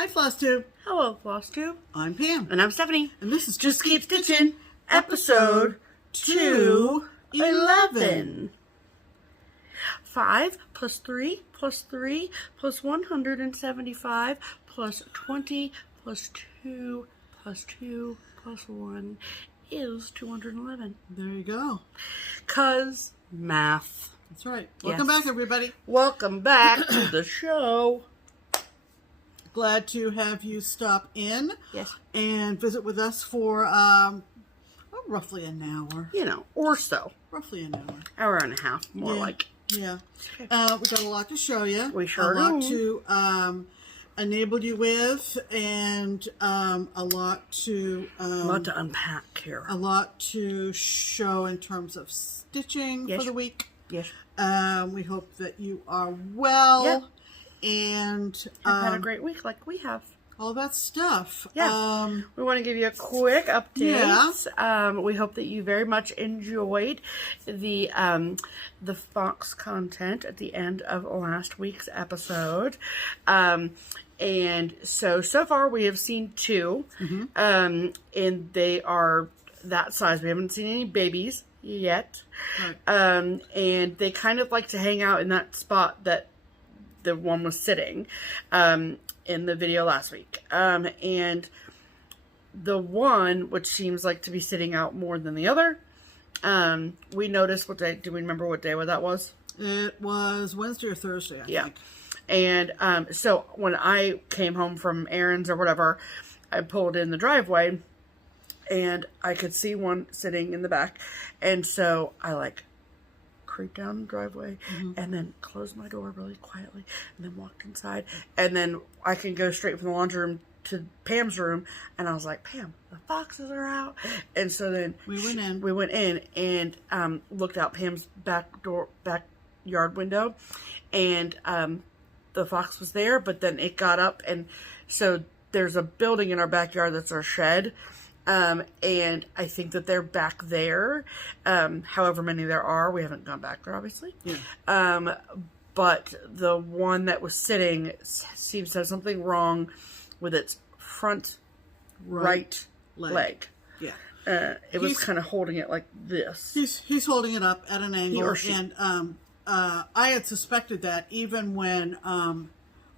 Hi, FlossTube. Hello, FlossTube. I'm Pam. And I'm Stephanie. And this is Just Keep Stitching, episode 211. 5 plus 3 plus 3 plus 175 plus 20 plus 2 plus 2 plus 1 is 211. There you go. 'Cause math. That's right. Welcome back, everybody. Welcome back to the show. Glad to have you stop in. Yes. And visit with us for roughly an hour. You know, or so. Roughly an hour. Hour and a half, more like. Yeah. We got a lot to show you. We sure do. A lot to enable you with, and a lot to unpack here. A lot to show in terms of stitching for the week. Yes. We hope that you are well. Yep. And have had a great week like we have. All that stuff. Yeah. We want to give you a quick update. Yeah. We hope that you very much enjoyed the fox content at the end of last week's episode. And so far we have seen 2. And they are that size. We haven't seen any babies yet. Right. And they kind of like to hang out in that spot that the one was sitting in the video last week. And the one, which seems like to be sitting out more than the other, we noticed what day. Do we remember what day that was? It was Wednesday or Thursday, I think. And so when I came home from errands or whatever, I pulled in the driveway and I could see one sitting in the back. And so I creeped down the driveway and then closed my door really quietly and then walked inside, and then I can go straight from the laundry room to Pam's room, and I was like, Pam, the foxes are out. And so then we went in and looked out Pam's backyard window, and the fox was there, but then it got up, and so there's a building in our backyard that's our shed. And I think that they're back there. However many there are, we haven't gone back there, obviously. Yeah. But the one that was sitting seems to have something wrong with its front right leg. Yeah. It was kind of holding it like this. He's holding it up at an angle. She. And I had suspected that even when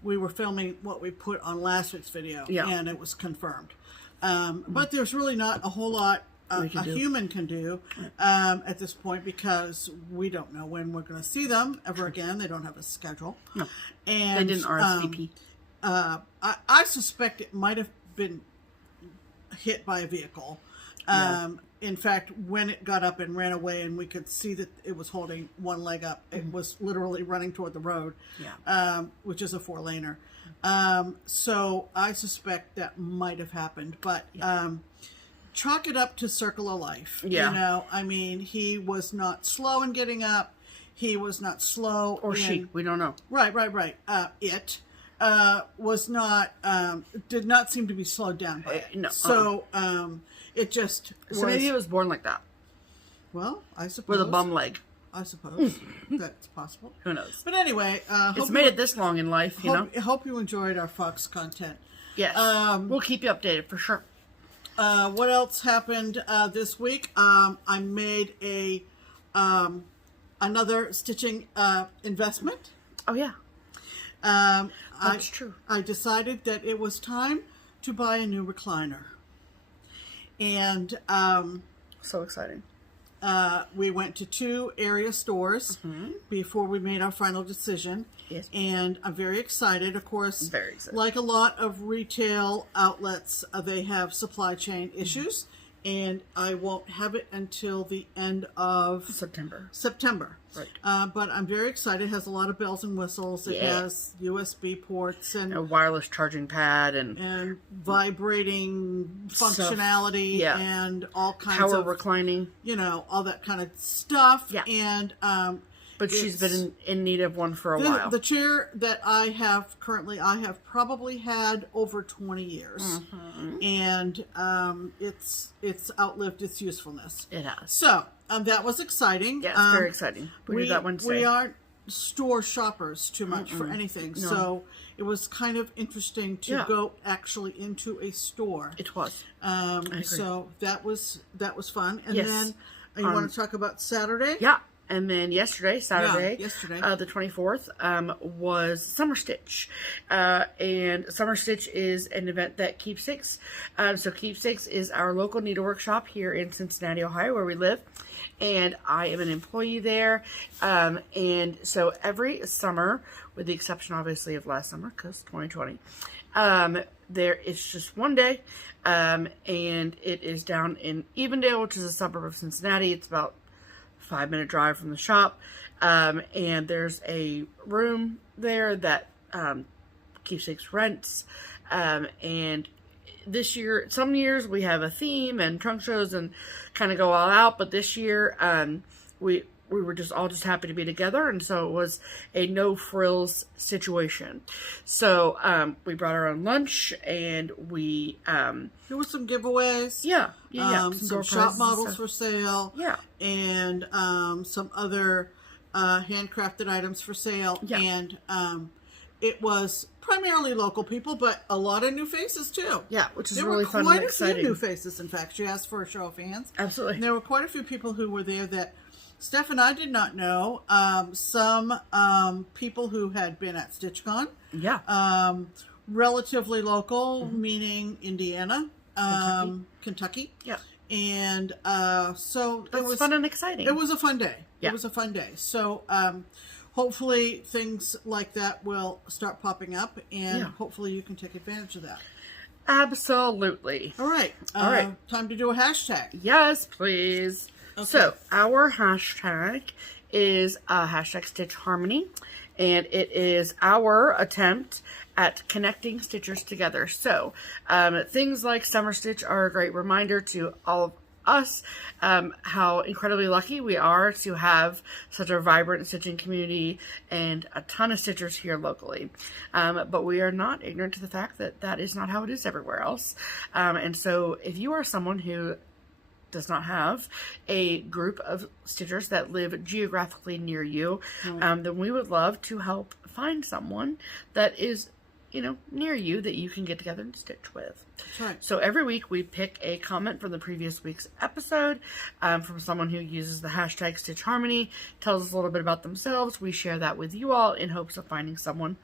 we were filming what we put on last week's video. Yeah. And it was confirmed. But there's really not a whole lot a human can do at this point, because we don't know when we're going to see them ever again. They don't have a schedule. No, and they didn't RSVP. I suspect it might have been hit by a vehicle. In fact, when it got up and ran away and we could see that it was holding one leg up, it was literally running toward the road, which is a 4-laner. So I suspect that might have happened, but chalk it up to circle of life. Yeah. You know, I mean, he was not slow in getting up. He was not slow. Or she. We don't know. Right. It was not, did not seem to be slowed down by it. No. So it just was. So maybe it was born like that. Well, I suppose. With a bum leg. I suppose that's possible. Who knows? But anyway, it's made it this long in life, you know. I hope you enjoyed our fox content. Yes, we'll keep you updated for sure. What else happened this week? I made a another stitching investment. Oh yeah, that's true. I decided that it was time to buy a new recliner, and so exciting. We went to 2 area stores before we made our final decision. Yes. And I'm very excited. Of course, very excited. Like a lot of retail outlets, they have supply chain issues. And I won't have it until the end of September. Right. But I'm very excited. It has a lot of bells and whistles. It has USB ports and a wireless charging pad and vibrating functionality and all kinds of power reclining. You know, all that kind of stuff. Yeah. And but she's been in need of one for a while. The chair that I have currently, I have probably had over 20 years, and it's outlived its usefulness. It has. So that was exciting. Yeah, it's very exciting. We did that Wednesday. We aren't store shoppers too much for anything, so it was kind of interesting to go actually into a store. It was. So that was fun. And then you want to talk about Saturday? Yeah. And then Saturday, the 24th, was Summer Stitch. And Summer Stitch is an event that Keepsakes. So Keepsakes is our local needlework shop here in Cincinnati, Ohio, where we live. And I am an employee there. And so every summer, with the exception, obviously, of last summer, because 2020, it's just one day. And it is down in Evendale, which is a suburb of Cincinnati. It's about 5-minute drive from the shop, and there's a room there that Keepsakes rents, and this year, some years we have a theme and trunk shows and kind of go all out, but this year we were just happy to be together, and so it was a no frills situation. So we brought our own lunch, and we there were some giveaways. Some shop models for sale. And some other handcrafted items for sale. And it was primarily local people, but a lot of new faces too. Which is really fun and exciting. There were quite a few new faces. In fact, she asked for a show of hands. Absolutely. And there were quite a few people who were there that Steph and I did not know. Some people who had been at StitchCon. Relatively local, meaning Indiana, Kentucky. And so it was fun and exciting. It was a fun day. It was a fun day. So hopefully things like that will start popping up, and hopefully you can take advantage of that. Absolutely. All right. Time to do a hashtag. Yes, please. Okay. So our hashtag is hashtag Stitch Harmony, and it is our attempt at connecting stitchers together. So things like Summer Stitch are a great reminder to all of us how incredibly lucky we are to have such a vibrant stitching community and a ton of stitchers here locally. But we are not ignorant to the fact that that is not how it is everywhere else. And so if you are someone who does not have a group of stitchers that live geographically near you, then we would love to help find someone that is, near you that you can get together and stitch with. That's right. So every week we pick a comment from the previous week's episode from someone who uses the hashtag Stitch Harmony, tells us a little bit about themselves. We share that with you all in hopes of finding someone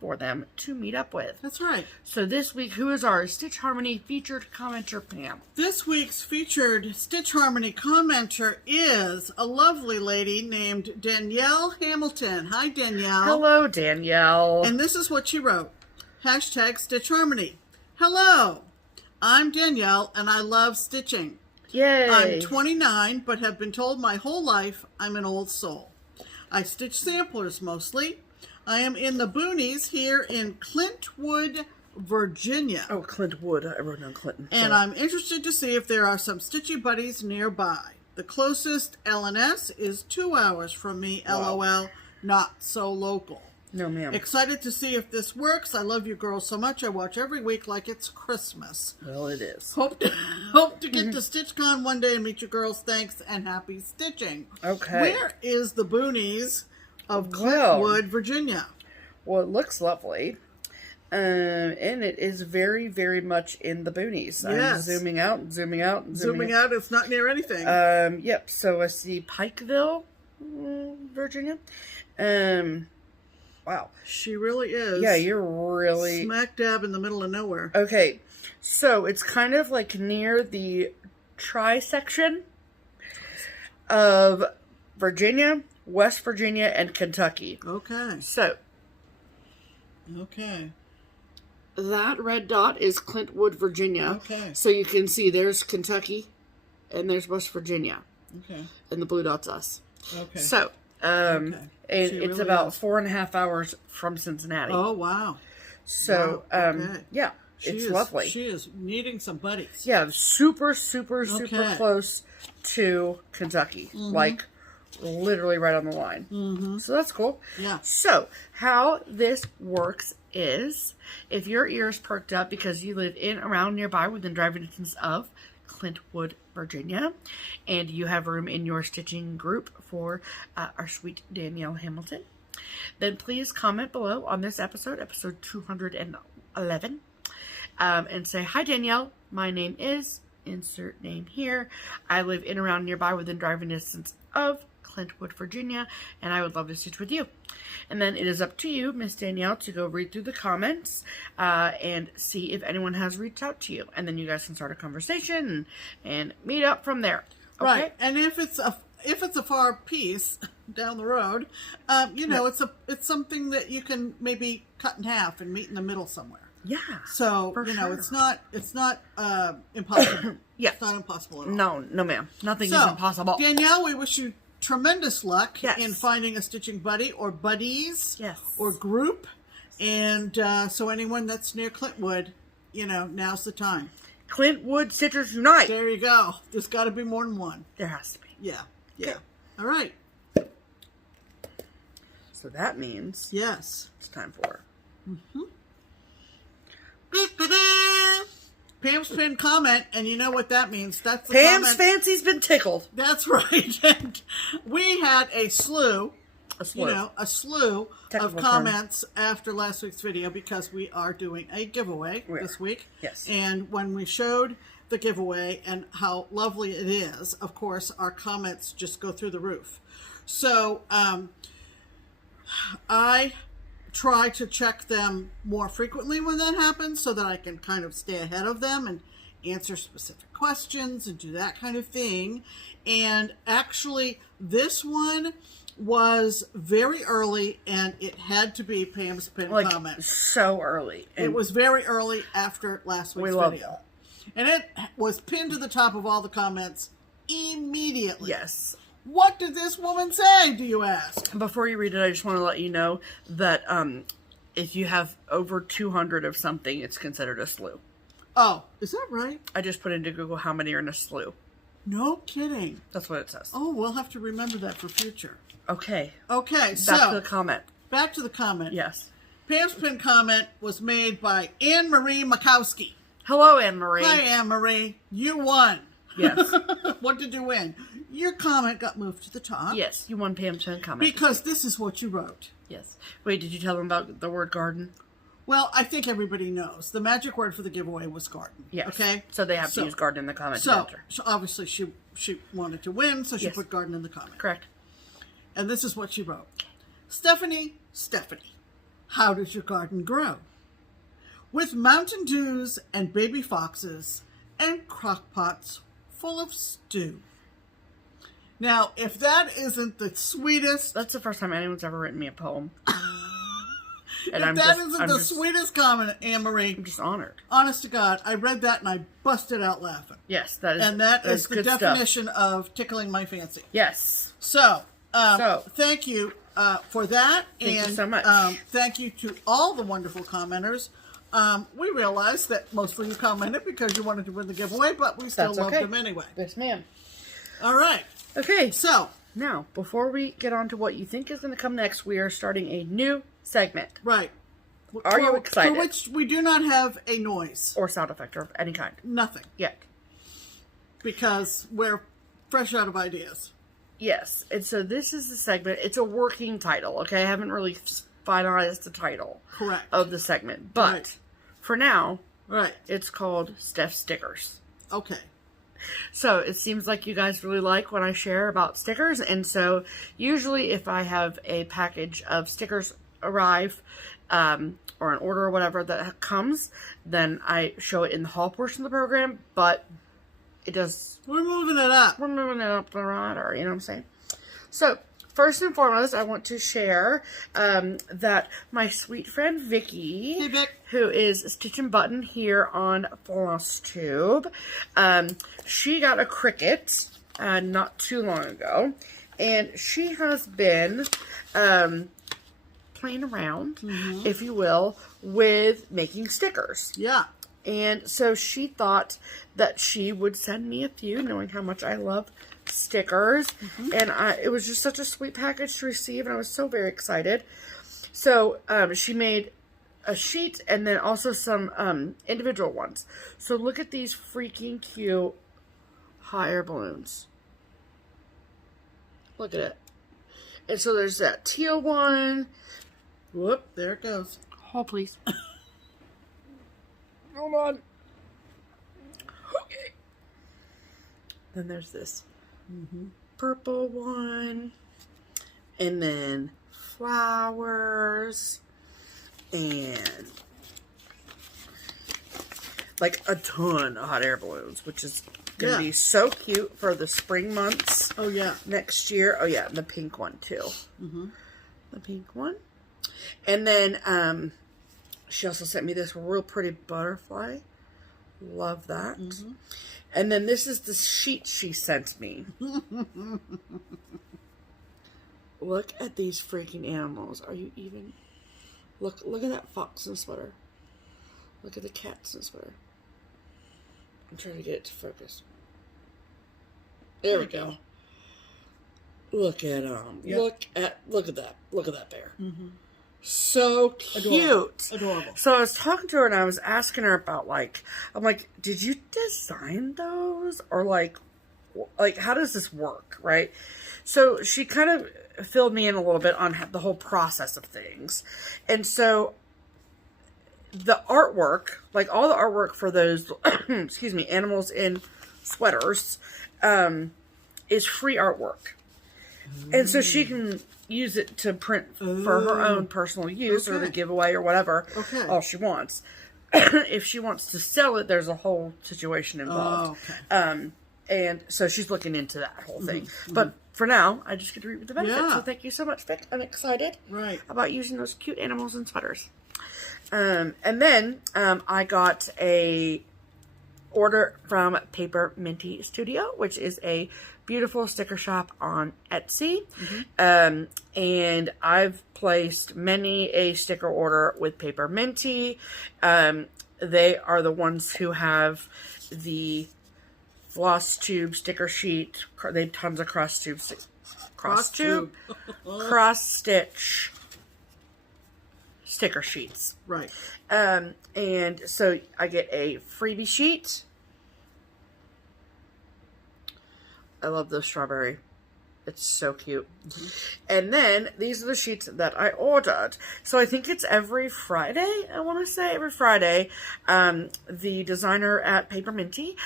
for them to meet up with. That's right. So this week, who is our Stitch Harmony featured commenter, Pam? This week's featured Stitch Harmony commenter is a lovely lady named Danielle Hamilton. Hi, Danielle. Hello, Danielle. And this is what she wrote. Hashtag Stitch Harmony. Hello, I'm Danielle, and I love stitching. Yay. I'm 29, but have been told my whole life I'm an old soul. I stitch samplers mostly. I am in the boonies here in Clintwood, Virginia. Oh, Clintwood. I wrote down Clinton. And I'm interested to see if there are some stitchy buddies nearby. The closest L&S is 2 hours from me, wow. LOL. Not so local. No, ma'am. Excited to see if this works. I love you girls so much. I watch every week like it's Christmas. Well, it is. Hope to get to StitchCon one day and meet you girls. Thanks and happy stitching. Okay. Where is the boonies of Clintwood, Virginia? Well, it looks lovely. And it is very, very much in the boonies. Yes. I'm zooming out. Zooming out, it's not near anything. Yep. So I see Pikeville, Virginia. Wow. She really is. Yeah, you're really... smack dab in the middle of nowhere. Okay. So it's kind of like near the tri-section of Virginia, West Virginia, and Kentucky. Okay. So. Okay. That red dot is Clintwood, Virginia. Okay. So you can see there's Kentucky and there's West Virginia. Okay. And the blue dot's us. Okay. So, okay. It's really about is. 4.5 hours from Cincinnati. Oh, wow. So, wow. Okay. Yeah, it's lovely. She is needing some buddies. Yeah, super close to Kentucky. Mm-hmm. Like, literally right on the line. Mm-hmm. So that's cool. Yeah. So, how this works is, if your ears perked up because you live in, around, nearby, within driving distance of Clintwood, Virginia, and you have room in your stitching group for our sweet Danielle Hamilton, then please comment below on this episode, episode 211, and say, "Hi Danielle, my name is," insert name here. "I live in around nearby within driving distance of Clintwood, Virginia, and I would love to stitch with you." And then it is up to you, Miss Danielle, to go read through the comments and see if anyone has reached out to you. And then you guys can start a conversation and meet up from there. Okay? Right. And if it's a far piece down the road, you know, it's something that you can maybe cut in half and meet in the middle somewhere. Yeah. So, you know, it's not impossible. Yeah. It's not impossible at all. No, ma'am. Nothing is impossible. Danielle, we wish you tremendous luck Yes. in finding a stitching buddy or buddies. Yes. Or group. And so anyone that's near Clintwood, you know, now's the time. Clintwood Stitchers Unite. There you go. There's got to be more than one. There has to be. Yeah. Okay. All right. So that means Yes. it's time for Pam's pinned comment, and you know what that means. That's the Pam's comment. Fancy's been tickled. That's right. And we had a slew of Technical term. comments after last week's video because we are doing a giveaway this week. Yes. And when we showed the giveaway and how lovely it is, of course, our comments just go through the roof. So I try to check them more frequently when that happens so that I can kind of stay ahead of them and answer specific questions and do that kind of thing. And actually, this one was very early, and it had to be Pam's pinned comment. So early. And it was very early after last week's video. And it was pinned to the top of all the comments immediately. Yes. What did this woman say, do you ask? Before you read it, I just want to let you know that if you have over 200 of something, it's considered a slew. Oh, is that right? I just put into Google how many are in a slew. No kidding. That's what it says. Oh, we'll have to remember that for future. Okay. Okay, so back to the comment. Back to the comment. Yes. Pam's pinned comment was made by Anne-Marie Makowski. Hello, Anne-Marie. Hi, Anne-Marie. You won. Yes. What did you win? Your comment got moved to the top. Yes, you won Pam's pinned comment. Because this is what you wrote. Yes. Wait, did you tell them about the word garden? Well, I think everybody knows. The magic word for the giveaway was garden. Yes. Okay? So they have to use garden in the comment. So obviously she wanted to win, so she Yes. put garden in the comment. Correct. And this is what she wrote. Stephanie, how does your garden grow? With Mountain Dews and baby foxes and crock pots full of stew. Now, if that isn't the sweetest... That's the first time anyone's ever written me a poem. And if that isn't the sweetest comment, Anne-Marie... I'm just honored. Honest to God, I read that and I busted out laughing. Yes, that is. And that is the good definition stuff. of tickling my fancy. Yes. So, thank you for that. Thank you so much. Thank you to all the wonderful commenters. We realized that mostly you commented because you wanted to win the giveaway, but we still loved them anyway. Yes, ma'am. All right. Okay. So, now, before we get on to what you think is going to come next, we are starting a new segment. Right. Are you excited? For which we do not have a noise. Or sound effect of any kind. Nothing. Yet. Because we're fresh out of ideas. Yes. And so this is the segment. It's a working title, okay? I haven't really finalized the title. Correct. Of the segment. But for now, it's called Steph Stickers. Okay. So it seems like you guys really like when I share about stickers. And so usually if I have a package of stickers arrive, or an order or whatever that comes, then I show it in the haul portion of the program, but it does... We're moving it up. We're moving it up the ladder, you know what I'm saying? So, first and foremost, I want to share that my sweet friend Vicky, hey, Vic, who is Stitchin' Button here on FlossTube, she got a Cricut not too long ago, and she has been... playing around, if you will, with making stickers. Yeah. And so she thought that she would send me a few, knowing how much I love stickers. And it was just such a sweet package to receive, and I was so very excited. So she made a sheet and then also some individual ones. So look at these freaking cute hot air balloons. Look at it. And so there's that teal one. Whoop, there it goes. Hold, please. Hold on. Okay. Then there's this purple one. And then flowers. And like a ton of hot air balloons, which is going to be so cute for the spring months. Oh, yeah. Next year. Oh, yeah. And the pink one, too. The pink one. And then she also sent me this real pretty butterfly. Love that. And then this is the sheet she sent me. Look at these freaking animals. Are you even... Look at that fox in a sweater. Look at the cats in a sweater. I'm trying to get it to focus. There we go. Look at them. Yep. Look at that. Look at that bear. So cute. Adorable. So I was talking to her and I was asking her about I'm like, did you design those? Or like how does this work? Right. So she kind of filled me in a little bit on the whole process of things. And so the artwork, like all the artwork for those, excuse me, animals in sweaters, is free artwork. And so she can use it to print for her own personal use or to give away or whatever, all she wants. If she wants to sell it, there's a whole situation involved. And so she's looking into that whole thing. But for now, I just get to reap the benefits. So thank you so much, Vic. I'm excited about using those cute animals in sweaters. And then I got a order from Paper Minty Studio, which is a beautiful sticker shop on Etsy. And I've placed many a sticker order with Paper Minty. They are the ones who have the FlossTube sticker sheet. They have tons of cross-stitch sticker sheets. Right. And so I get a freebie sheet. I love the strawberry. It's so cute. And then these are the sheets that I ordered. So I think it's every Friday. I want to say every Friday. The designer at Paper Minty,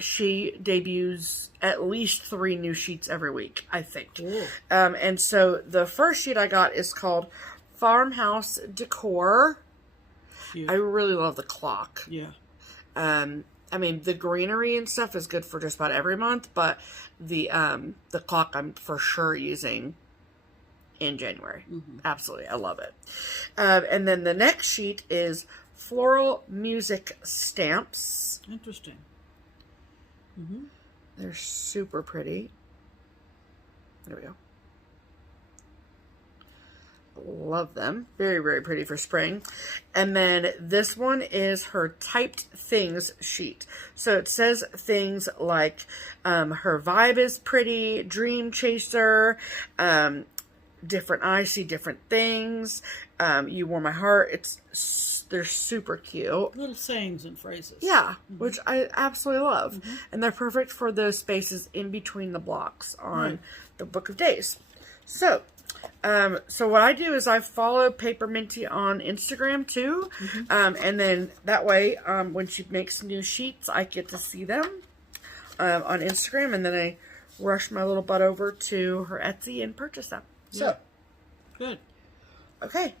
she debuts at least 3 new sheets every week, I think. And so the first sheet I got is called Farmhouse Decor. I really love the clock. I mean, the greenery and stuff is good for just about every month, but the clock I'm for sure using in January. Absolutely. I love it. And then the next sheet is floral music stamps. Interesting. They're super pretty. There we go. Love them. Very, very pretty for spring. And then this one is her typed things sheet. So it says things like her vibe is pretty, dream chaser, different eyes see different things, you warm my heart. They're super cute. Little sayings and phrases. Yeah, which I absolutely love. And they're perfect for those spaces in between the blocks on the Book of Days. So what I do is I follow Paper Minty on Instagram too. And then that way, when she makes new sheets, I get to see them on Instagram. And then I rush my little butt over to her Etsy and purchase them. So, good. Okay.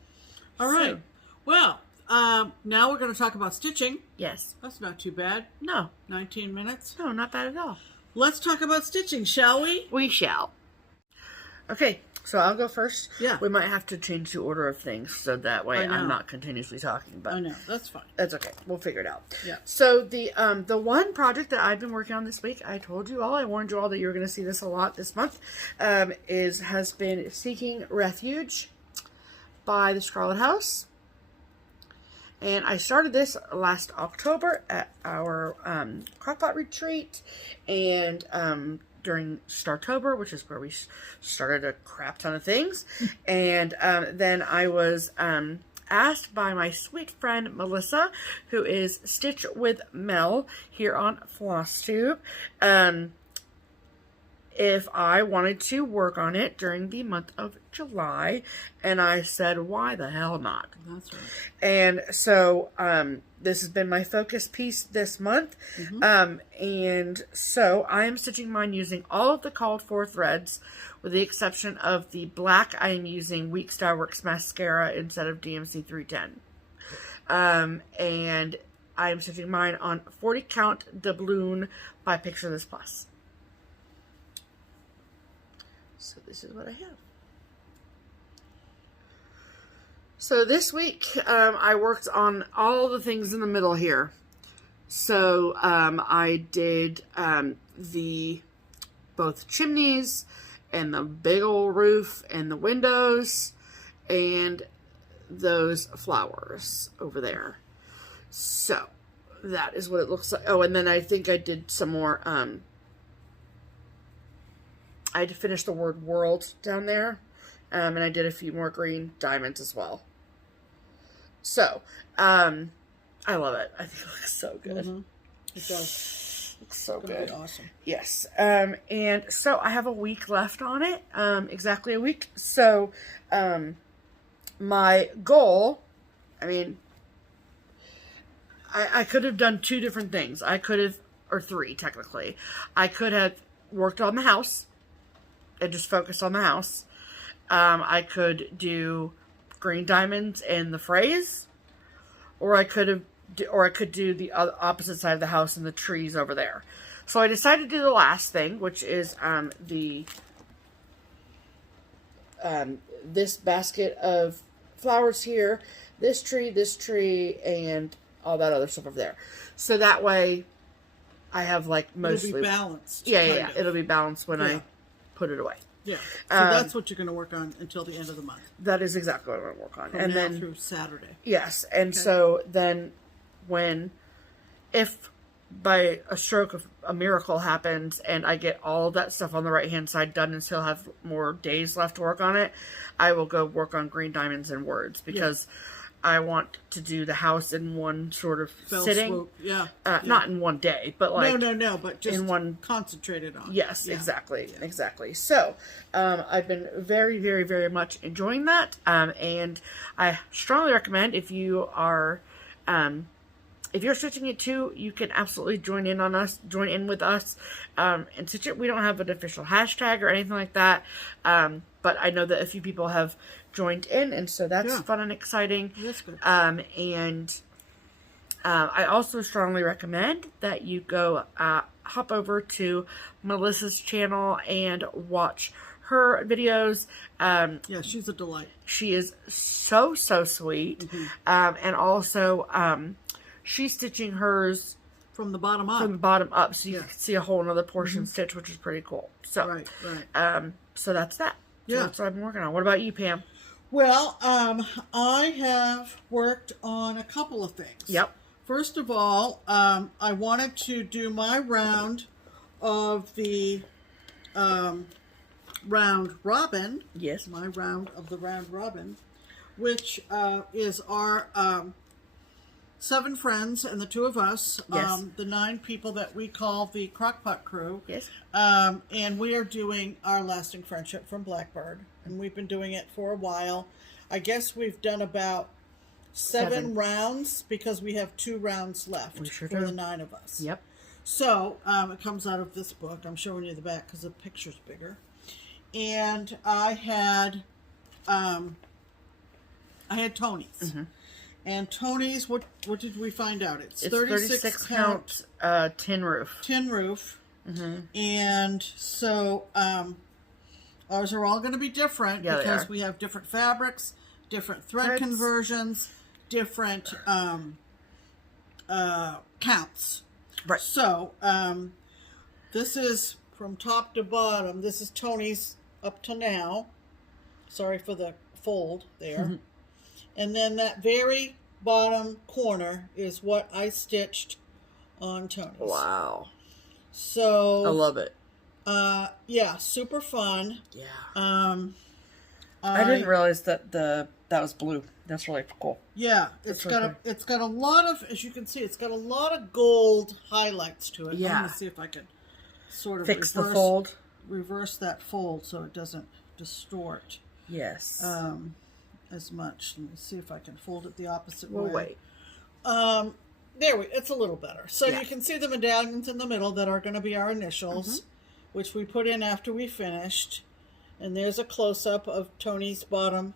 All right. Well, now we're going to talk about stitching. Yes. That's not too bad. No. 19 minutes. No, not bad at all. Let's talk about stitching, shall we? We shall. Okay. So I'll go first. Yeah. We might have to change the order of things so that way I'm not continuously talking. But I know. That's fine. That's okay. We'll figure it out. Yeah. So the one project that I've been working on this week, I told you all, I warned you all that you were going to see this a lot this month, has been Seeking Refuge by the Scarlet House. And I started this last October at our crockpot retreat. And during Startober, which is where we started a crap ton of things. And then I was asked by my sweet friend Melissa, who is Stitch with Mel here on FlossTube, if I wanted to work on it during the month of July, and I said, why the hell not? That's right. And so this has been my focus piece this month. And so I am stitching mine using all of the called for threads, with the exception of the black. I am using Week Style Works mascara instead of DMC 310. And I am stitching mine on 40 count doubloon by Picture This Plus. So this is what I have. So this week, I worked on all the things in the middle here. So I did both chimneys and the big old roof and the windows and those flowers over there. So that is what it looks like. Oh, and then I think I did some more. I had to finish the word world down there. And I did a few more green diamonds as well. So, I love it. I think it looks so good. It does. Looks so It's good. be awesome. Yes. And so I have a week left on it. Exactly a week. So, my goal, I mean, I could have done 2 different things. I could have, or 3 technically. I could have worked on the house and just focused on the house. I could do green diamonds and the phrase, or I could do the opposite side of the house and the trees over there. So I decided to do the last thing, which is this basket of flowers here, this tree, and all that other stuff over there. So that way, I have like mostly It'll be balanced. Yeah. It'll be balanced when I put it away. Yeah. So that's what you're going to work on until the end of the month. That is exactly what I'm going to work on. From and now then through Saturday. Yes. And so then if by a stroke of a miracle happens and I get all of that stuff on the right hand side done and still have more days left to work on it, I will go work on green diamonds and words, because I want to do the house in one sort of sitting. Swoop. Yeah. Not in one day, but like no, but just in one concentrated on. Yes, exactly. So, I've been very, very, very much enjoying that. And I strongly recommend, if you are, if you're stitching it too, you can absolutely join in with us, and stitch it. We don't have an official hashtag or anything like that. But I know that a few people have joined in, and so that's fun and exciting. That's good. I also strongly recommend that you go hop over to Melissa's channel and watch her videos. Yeah, she's a delight. She is so sweet. And also, she's stitching hers from the bottom up. So you can see a whole another portion stitch, which is pretty cool. So, right. So that's that. So that's what I've been working on. What about you, Pam? Well, I have worked on a couple of things. Yep. First of all, I wanted to do my round of the round robin. Yes. My round of the round robin, which is our 7 friends and the 2 of us. Yes. The 9 people that we call the Crockpot crew. Yes. And we are doing our lasting friendship from Blackbird. And we've been doing it for a while. I guess we've done about 7 rounds, because we have 2 rounds left for the 9 of us. Yep. So it comes out of this book. I'm showing you the back because the picture's bigger. And I had Tony's. And Tony's, what did we find out? It's 36 count tin roof. Tin roof. And so ours are all going to be different, because we have different fabrics, different thread conversions, different counts. Right. So this is from top to bottom. This is Tony's up to now. Sorry for the fold there. And then that very bottom corner is what I stitched on Tony's. Wow. So I love it. Yeah, super fun. Yeah. I didn't realize that that was blue. That's really cool. Yeah, it's got a lot of, as you can see, it's got a lot of gold highlights to it. Yeah. I'm gonna see if I can sort of fix reverse. the fold. reverse that fold so it doesn't distort Yes. as much. Let me see if I can fold it the opposite We'll way. wait. It's a little better. So you can see the medallions in the middle that are going to be our initials, which we put in after we finished. And there's a close-up of Tony's bottom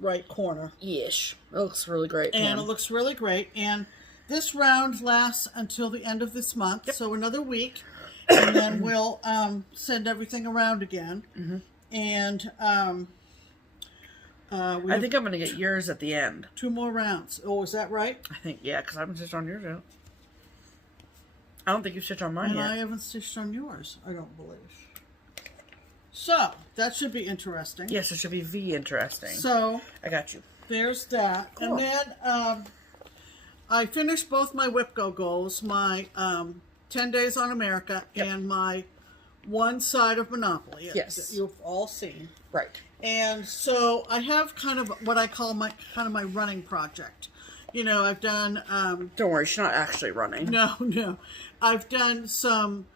right corner. Yeesh. It looks really great. And it looks really great. And this round lasts until the end of this month, so another week. And then we'll send everything around again. And I think I'm going to get yours at the end. 2 more rounds. Oh, is that right? I think, yeah, because I haven't stitched on yours yet. I don't think you've stitched on mine And yet. I haven't stitched on yours, I don't believe. So, that should be interesting. Yes, it should be V interesting. So, I got you. there's that. Cool. And then I finished both my WIPGO goals, my 10 Days on America and my one side of Monopoly. Yes. You've all seen. Right. And so I have kind of what I call my running project. You know, I've done... Don't worry, she's not actually running. No. I've done some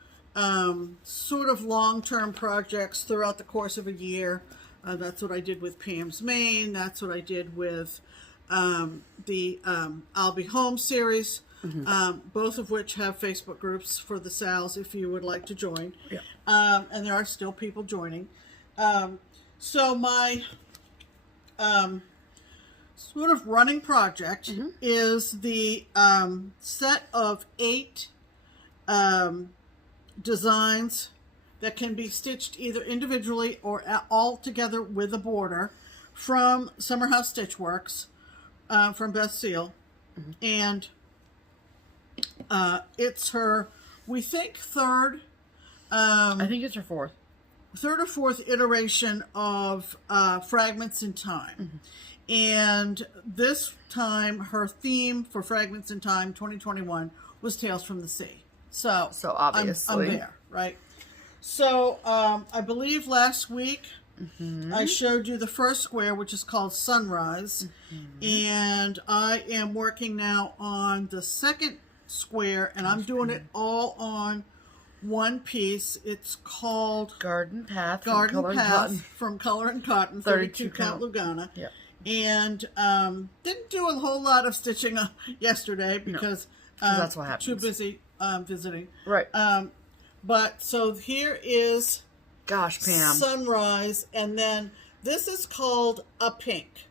sort of long-term projects throughout the course of a year. That's what I did with Pam's Maine. That's what I did with the I'll Be Home series, both of which have Facebook groups for the Sals if you would like to join. Yeah. And there are still people joining. So my sort of running project is the set of 8 designs that can be stitched either individually or all together with a border from Summerhouse Stitch Works, from Beth Seal. And it's her, we think, third I think it's her fourth or fourth iteration of Fragments in Time. And this time, her theme for Fragments in Time 2021 was Tales from the Sea. So obviously. I'm there, right? So I believe last week I showed you the first square, which is called Sunrise. And I am working now on the second square, and I'm doing it all on one piece. It's called Garden Path from Color and Cotton, 32 count Lugana. Yep. And didn't do a whole lot of stitching yesterday because that's what happens. Too busy visiting. Right. But so here is Gosh, Pam. Sunrise, and then this is called A Pink.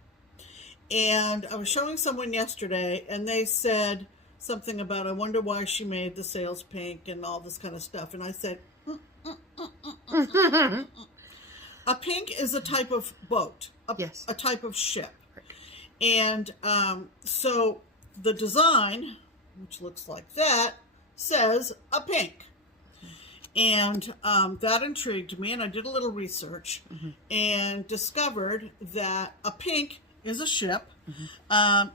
And I was showing someone yesterday, and they said something about, I wonder why she made the sails pink and all this kind of stuff. And I said, a pink is a type of boat, a type of ship. Right. And so the design, which looks like that, says a pink. And that intrigued me, and I did a little research and discovered that a pink is a ship.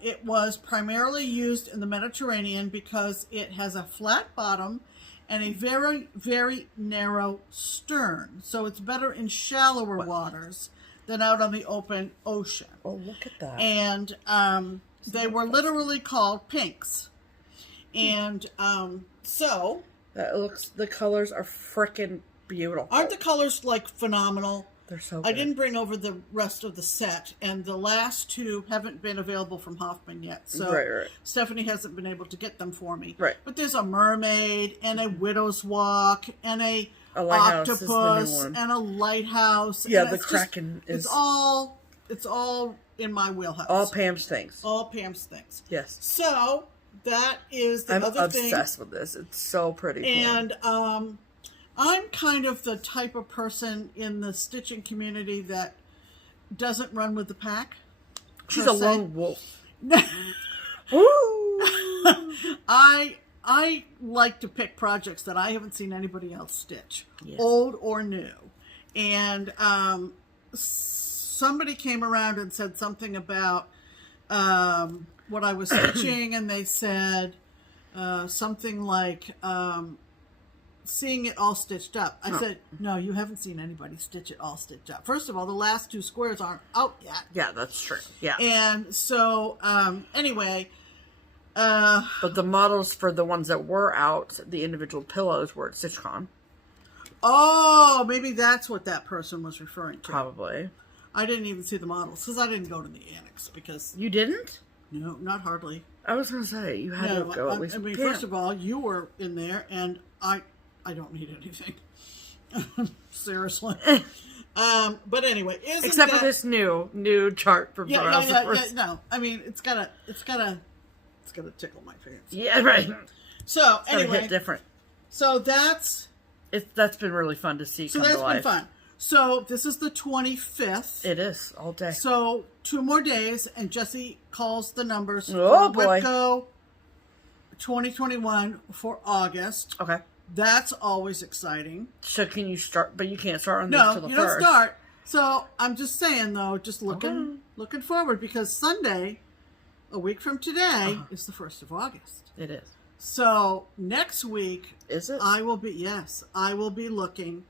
It was primarily used in the Mediterranean because it has a flat bottom and a very, very narrow stern. So it's better in shallower waters than out on the open ocean. Oh, look at that. And they were literally called pinks. And so... the colors are freaking beautiful. Aren't the colors, like, phenomenal? They're so good. I didn't bring over the rest of the set, and the last 2 haven't been available from Hoffman yet. So Right. Stephanie hasn't been able to get them for me. Right. But there's a mermaid, and a widow's walk, and a lighthouse octopus, is the new one. and a lighthouse. Yeah, and the Kraken is... It's all in my wheelhouse. all Pam's things. All Pam's things. Yes. So that is the I'm other thing. I'm obsessed with this. It's so pretty. Pam. And I'm kind of the type of person in the stitching community that doesn't run with the pack. She's a lone wolf. Woo! I like to pick projects that I haven't seen anybody else stitch, old or new. And somebody came around and said something about what I was stitching, and they said something like seeing it all stitched up. I said, no, you haven't seen anybody stitch it all stitched up. First of all, the last 2 squares aren't out yet. Yeah, that's true. Yeah. And so, anyway. But the models for the ones that were out, the individual pillows were at StitchCon. Oh, maybe that's what that person was referring to. Probably. I didn't even see the models because I didn't go to the annex because... You didn't? No, not hardly. I was going to say, you had to go at least. I mean, first of all, you were in there, and I don't need anything. Seriously. But anyway, except for this new chart from Farmhouse. Yeah, no, I mean, it's gotta tickle my fancy. Yeah, right. So anyway, hit different. So that's been really fun to see. So that's been fun. So this is the 25th. It is all day. So 2 more days, and Jessie calls the numbers for boy. WIPCO 2021 for August. Okay. That's always exciting. So can you start? But you can't start on this till the 1st. No, you don't start. So I'm just saying, though, just looking forward, because Sunday, a week from today, is the 1st of August. It is. So next week, is it? I will be looking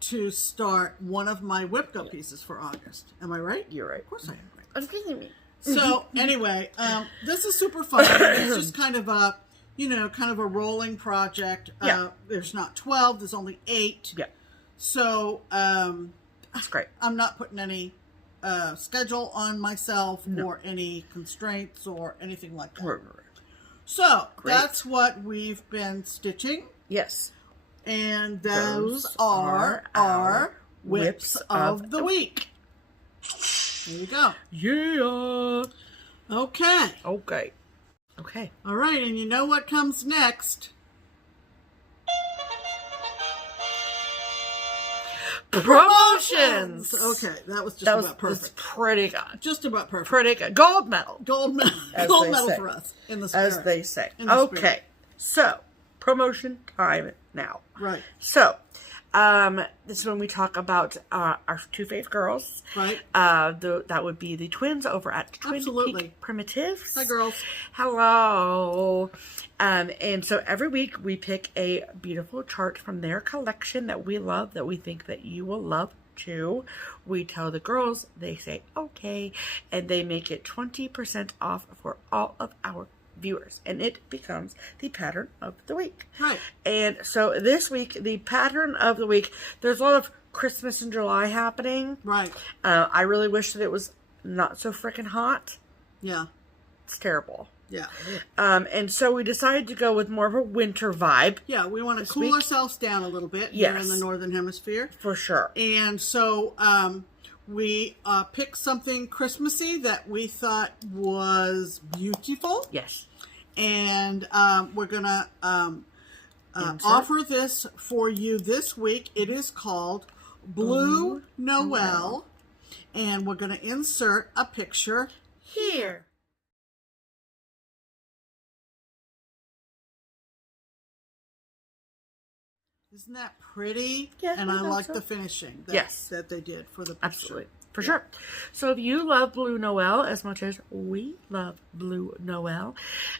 to start one of my WIPCO pieces for August. Am I right? You're right. Of course I am right. I'm kidding me. So anyway, this is super fun. It's just kind of a rolling project. Yeah. There's not 12. There's only 8. Yeah. So that's great. I'm not putting any schedule on myself or any constraints or anything like that. Right. So that's what we've been stitching. Yes. And those are our whips of the week. There you go. Yeah. Okay. All right, and you know what comes next? Promotions. Okay, that was about perfect. That's pretty good. Just about perfect. Pretty good. Gold medal. Gold medal for us in the spirit. As they say. Okay, so promotion time now. Right. So, this is when we talk about our 2 fave girls. Right. That would be the twins over at Twin Peak Primitives. Hi, girls. Hello. And so every week we pick a beautiful chart from their collection that we love, that we think that you will love too. We tell the girls, they say okay, and they make it 20% off for all of our viewers, and it becomes the pattern of the week. Right. And so this week, the pattern of the week, there's a lot of Christmas in July happening. Right. I really wish that it was not so freaking hot. Yeah. It's terrible. Yeah. And so we decided to go with more of a winter vibe. Yeah, we want to cool ourselves down a little bit here in the Northern Hemisphere. For sure. And so we picked something Christmassy that we thought was beautiful. Yes. And we're going to offer this for you this week. It is called Blue Noel. And we're going to insert a picture here. Isn't that pretty? Yes, and I like the finishing that they did for the picture. Absolutely. For sure. So if you love Blue Noel as much as we love Blue Noel,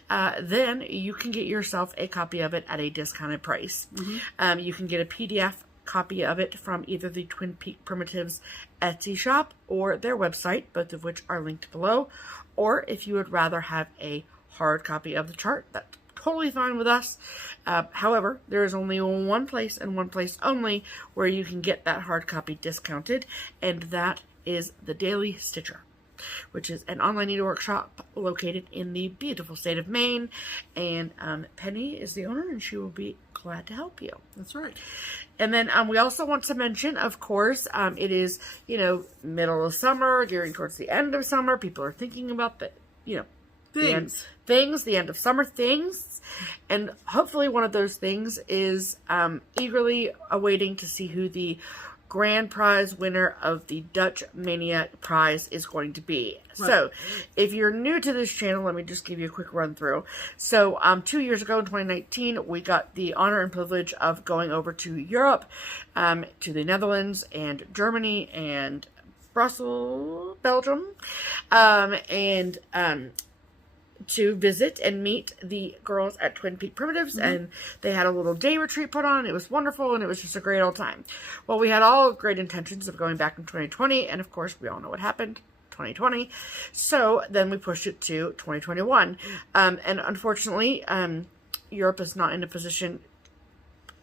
then you can get yourself a copy of it at a discounted price. Mm-hmm. You can get a PDF copy of it from either the Twin Peak Primitives Etsy shop or their website, both of which are linked below. Or if you would rather have a hard copy of the chart, that's totally fine with us. However, there is only one place and one place only where you can get that hard copy discounted, and that is the Daily Stitcher, which is an online needlework shop located in the beautiful state of Maine. And Penny is the owner, and she will be glad to help you. That's right. And then we also want to mention, of course, it is, middle of summer, gearing towards the end of summer. People are thinking about the, the end of summer things. And hopefully one of those things is eagerly awaiting to see who the grand prize winner of the Dutch Mania prize is going to be. Right. So if you're new to this channel, let me just give you a quick run through. So 2 years ago in 2019, we got the honor and privilege of going over to Europe, to the Netherlands and Germany and Brussels, Belgium, to visit and meet the girls at Twin Peak Primitives, mm-hmm. and they had a little day retreat put on. It was wonderful, and it was just a great old time. Well, we had all great intentions of going back in 2020, and of course, we all know what happened, 2020. So then we pushed it to 2021, and unfortunately, Europe is not in a position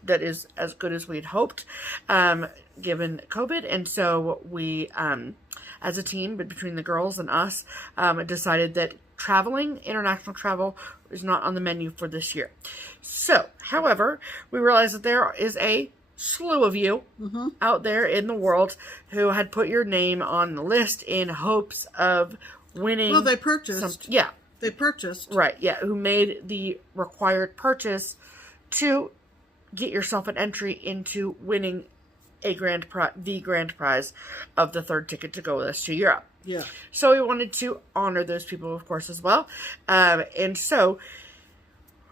that is as good as we'd hoped, given COVID. And so we, as a team, but between the girls and us, decided that international travel is not on the menu for this year. So, however, we realized that there is a slew of you out there in the world who had put your name on the list in hopes of winning. Well, they purchased. They purchased. Right, yeah, who made the required purchase to get yourself an entry into winning the grand prize of the third ticket to go with us to Europe. Yeah. So we wanted to honor those people, of course, as well. And so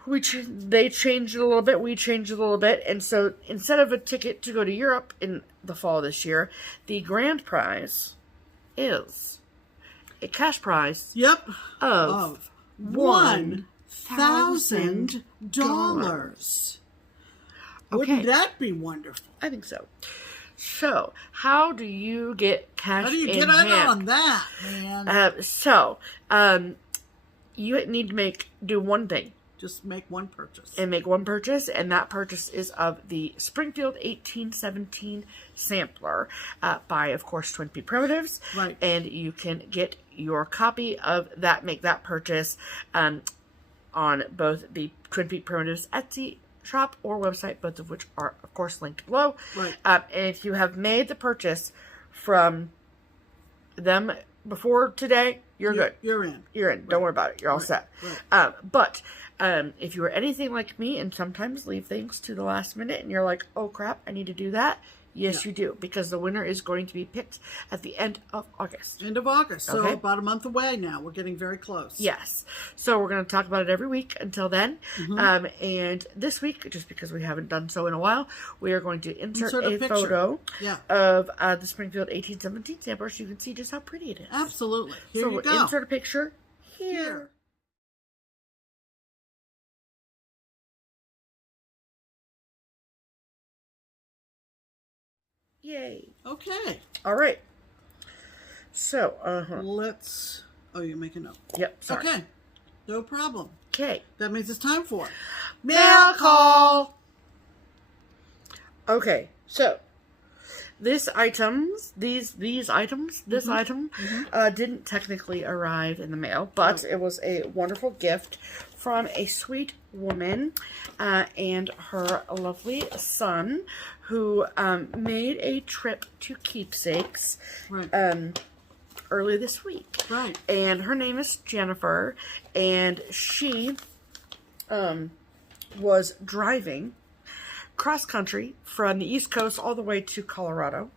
they changed it a little bit. We changed it a little bit. And so instead of a ticket to go to Europe in the fall this year, the grand prize is a cash prize. Yep. Of $1,000. Wouldn't that be wonderful? I think so. So, how do you get cash in hand? How do you get in on that, man? You need to do one thing. Just make one purchase. And make one purchase, and that purchase is of the Springfield 1817 sampler by, of course, Twin Peaks Primitives. Right. And you can get your copy of that, make that purchase on both the Twin Peaks Primitives Etsy shop or website, both of which are, of course, linked below. Right. And if you have made the purchase from them before today, you're good. You're in. You're in. Right. Don't worry about it. You're all set. Right. But if you are anything like me and sometimes leave things to the last minute and you're like, oh crap, I need to do that. Yes, you do, because the winner is going to be picked at the end of August. End of August. So okay? about a month away now. We're getting very close. Yes. So we're going to talk about it every week until then. And this week, just because we haven't done so in a while, we are going to insert a photo of the Springfield 1817 sampler so you can see just how pretty it is. Absolutely. Here so you we'll go. Insert a picture here. Yay. Okay. All right. So, let's... Oh, you're making a note. Yep, sorry. Okay. No problem. Okay. That means it's time for... Mail call! Okay, so... This item didn't technically arrive in the mail, but it was a wonderful gift from a sweet woman and her lovely son who made a trip to Keepsakes early this week. Right. And her name is Jennifer, and she was driving cross country from the East Coast all the way to Colorado.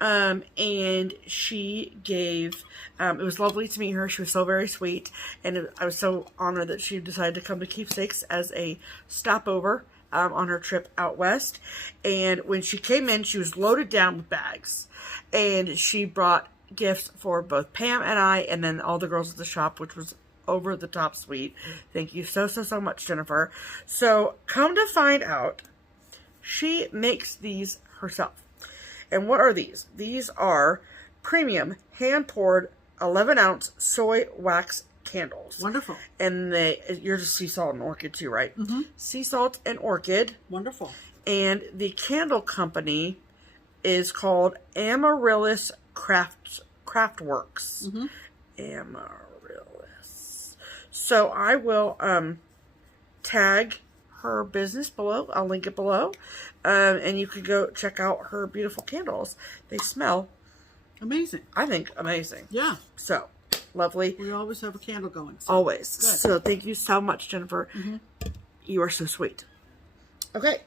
And she gave, it was lovely to meet her. She was so very sweet. And I was so honored that she decided to come to Keepsakes as a stopover on her trip out west. And when she came in, she was loaded down with bags. And she brought gifts for both Pam and I, and then all the girls at the shop, which was over the top sweet. Thank you so much, Jennifer. So come to find out, she makes these herself. And what are these? These are premium hand-poured 11-ounce soy wax candles. Wonderful. And you're just sea salt and orchid too, right? Mm-hmm. Sea salt and orchid. Wonderful. And the candle company is called Amaryllis Craftworks. Mm-hmm. Amaryllis. So I will tag her business below. I'll link it below. And you can go check out her beautiful candles. They smell amazing. I think amazing. Yeah. So lovely. We always have a candle going. So. Always. Good. So thank you so much, Jennifer. Mm-hmm. You are so sweet. Okay.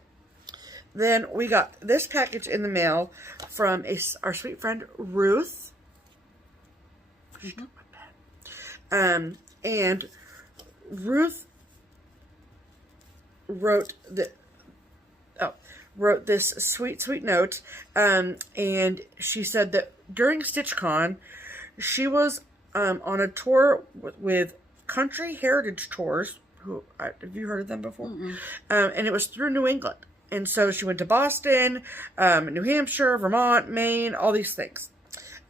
Then we got this package in the mail from our sweet friend Ruth. Mm-hmm. And Ruth wrote this sweet note, and she said that during StitchCon, she was on a tour with Country Heritage Tours. Have you heard of them before? Mm-mm. And it was through New England, and so she went to Boston, New Hampshire, Vermont, Maine, all these things.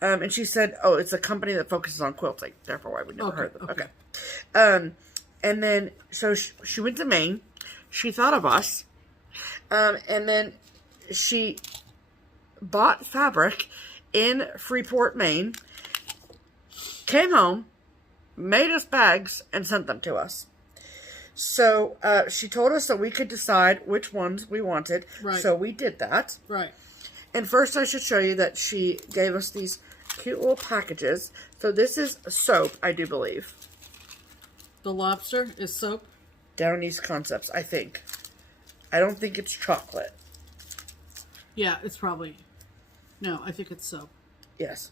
And she said, "Oh, it's a company that focuses on quilting. Therefore, why we never heard of them." Okay. And then so she went to Maine. She thought of us And then she bought fabric in Freeport, Maine, came home, made us bags, and sent them to us. So she told us that we could decide which ones we wanted. Right. So we did that. Right. And first I should show you that she gave us these cute little packages. So this is soap, I do believe. The lobster is soap? Downey's Concepts, I think. I don't think it's chocolate. Yeah, it's probably... No, I think it's soap. Yes.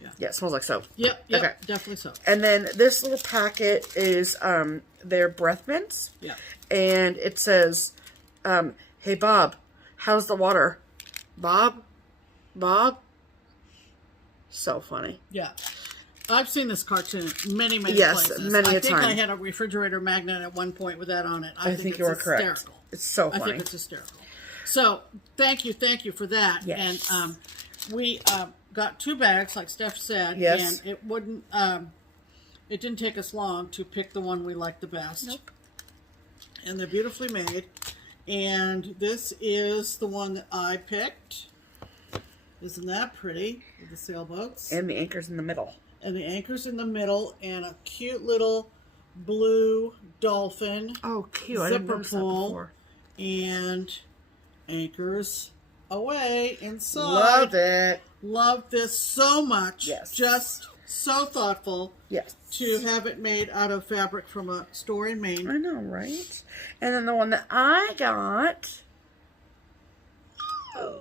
Yeah. Yeah, it smells like soap. Yep, Okay. Definitely soap. And then this little packet is their breath mints. Yeah. And it says, hey, Bob, how's the water? Bob? So funny. Yeah. I've seen this cartoon many Yes, places. many a I think time. I had a refrigerator magnet at one point with that on it. I think you are correct. Hysterical. It's so funny. I think it's hysterical. So, thank you for that. Yes. And we got 2 bags, like Steph said. Yes. And it wouldn't, it didn't take us long to pick the one we liked the best. Nope. And they're beautifully made. And this is the one that I picked. Isn't that pretty? With the sailboats. And the anchor's in the middle. And the anchor's in the middle, and a cute little blue dolphin. Oh, cute. I didn't Zipper notice that pull. before. And anchors away inside. Love it. Love this so much. Yes. Just so thoughtful. Yes. To have it made out of fabric from a store in Maine. I know, right? And then the one that I got. Oh,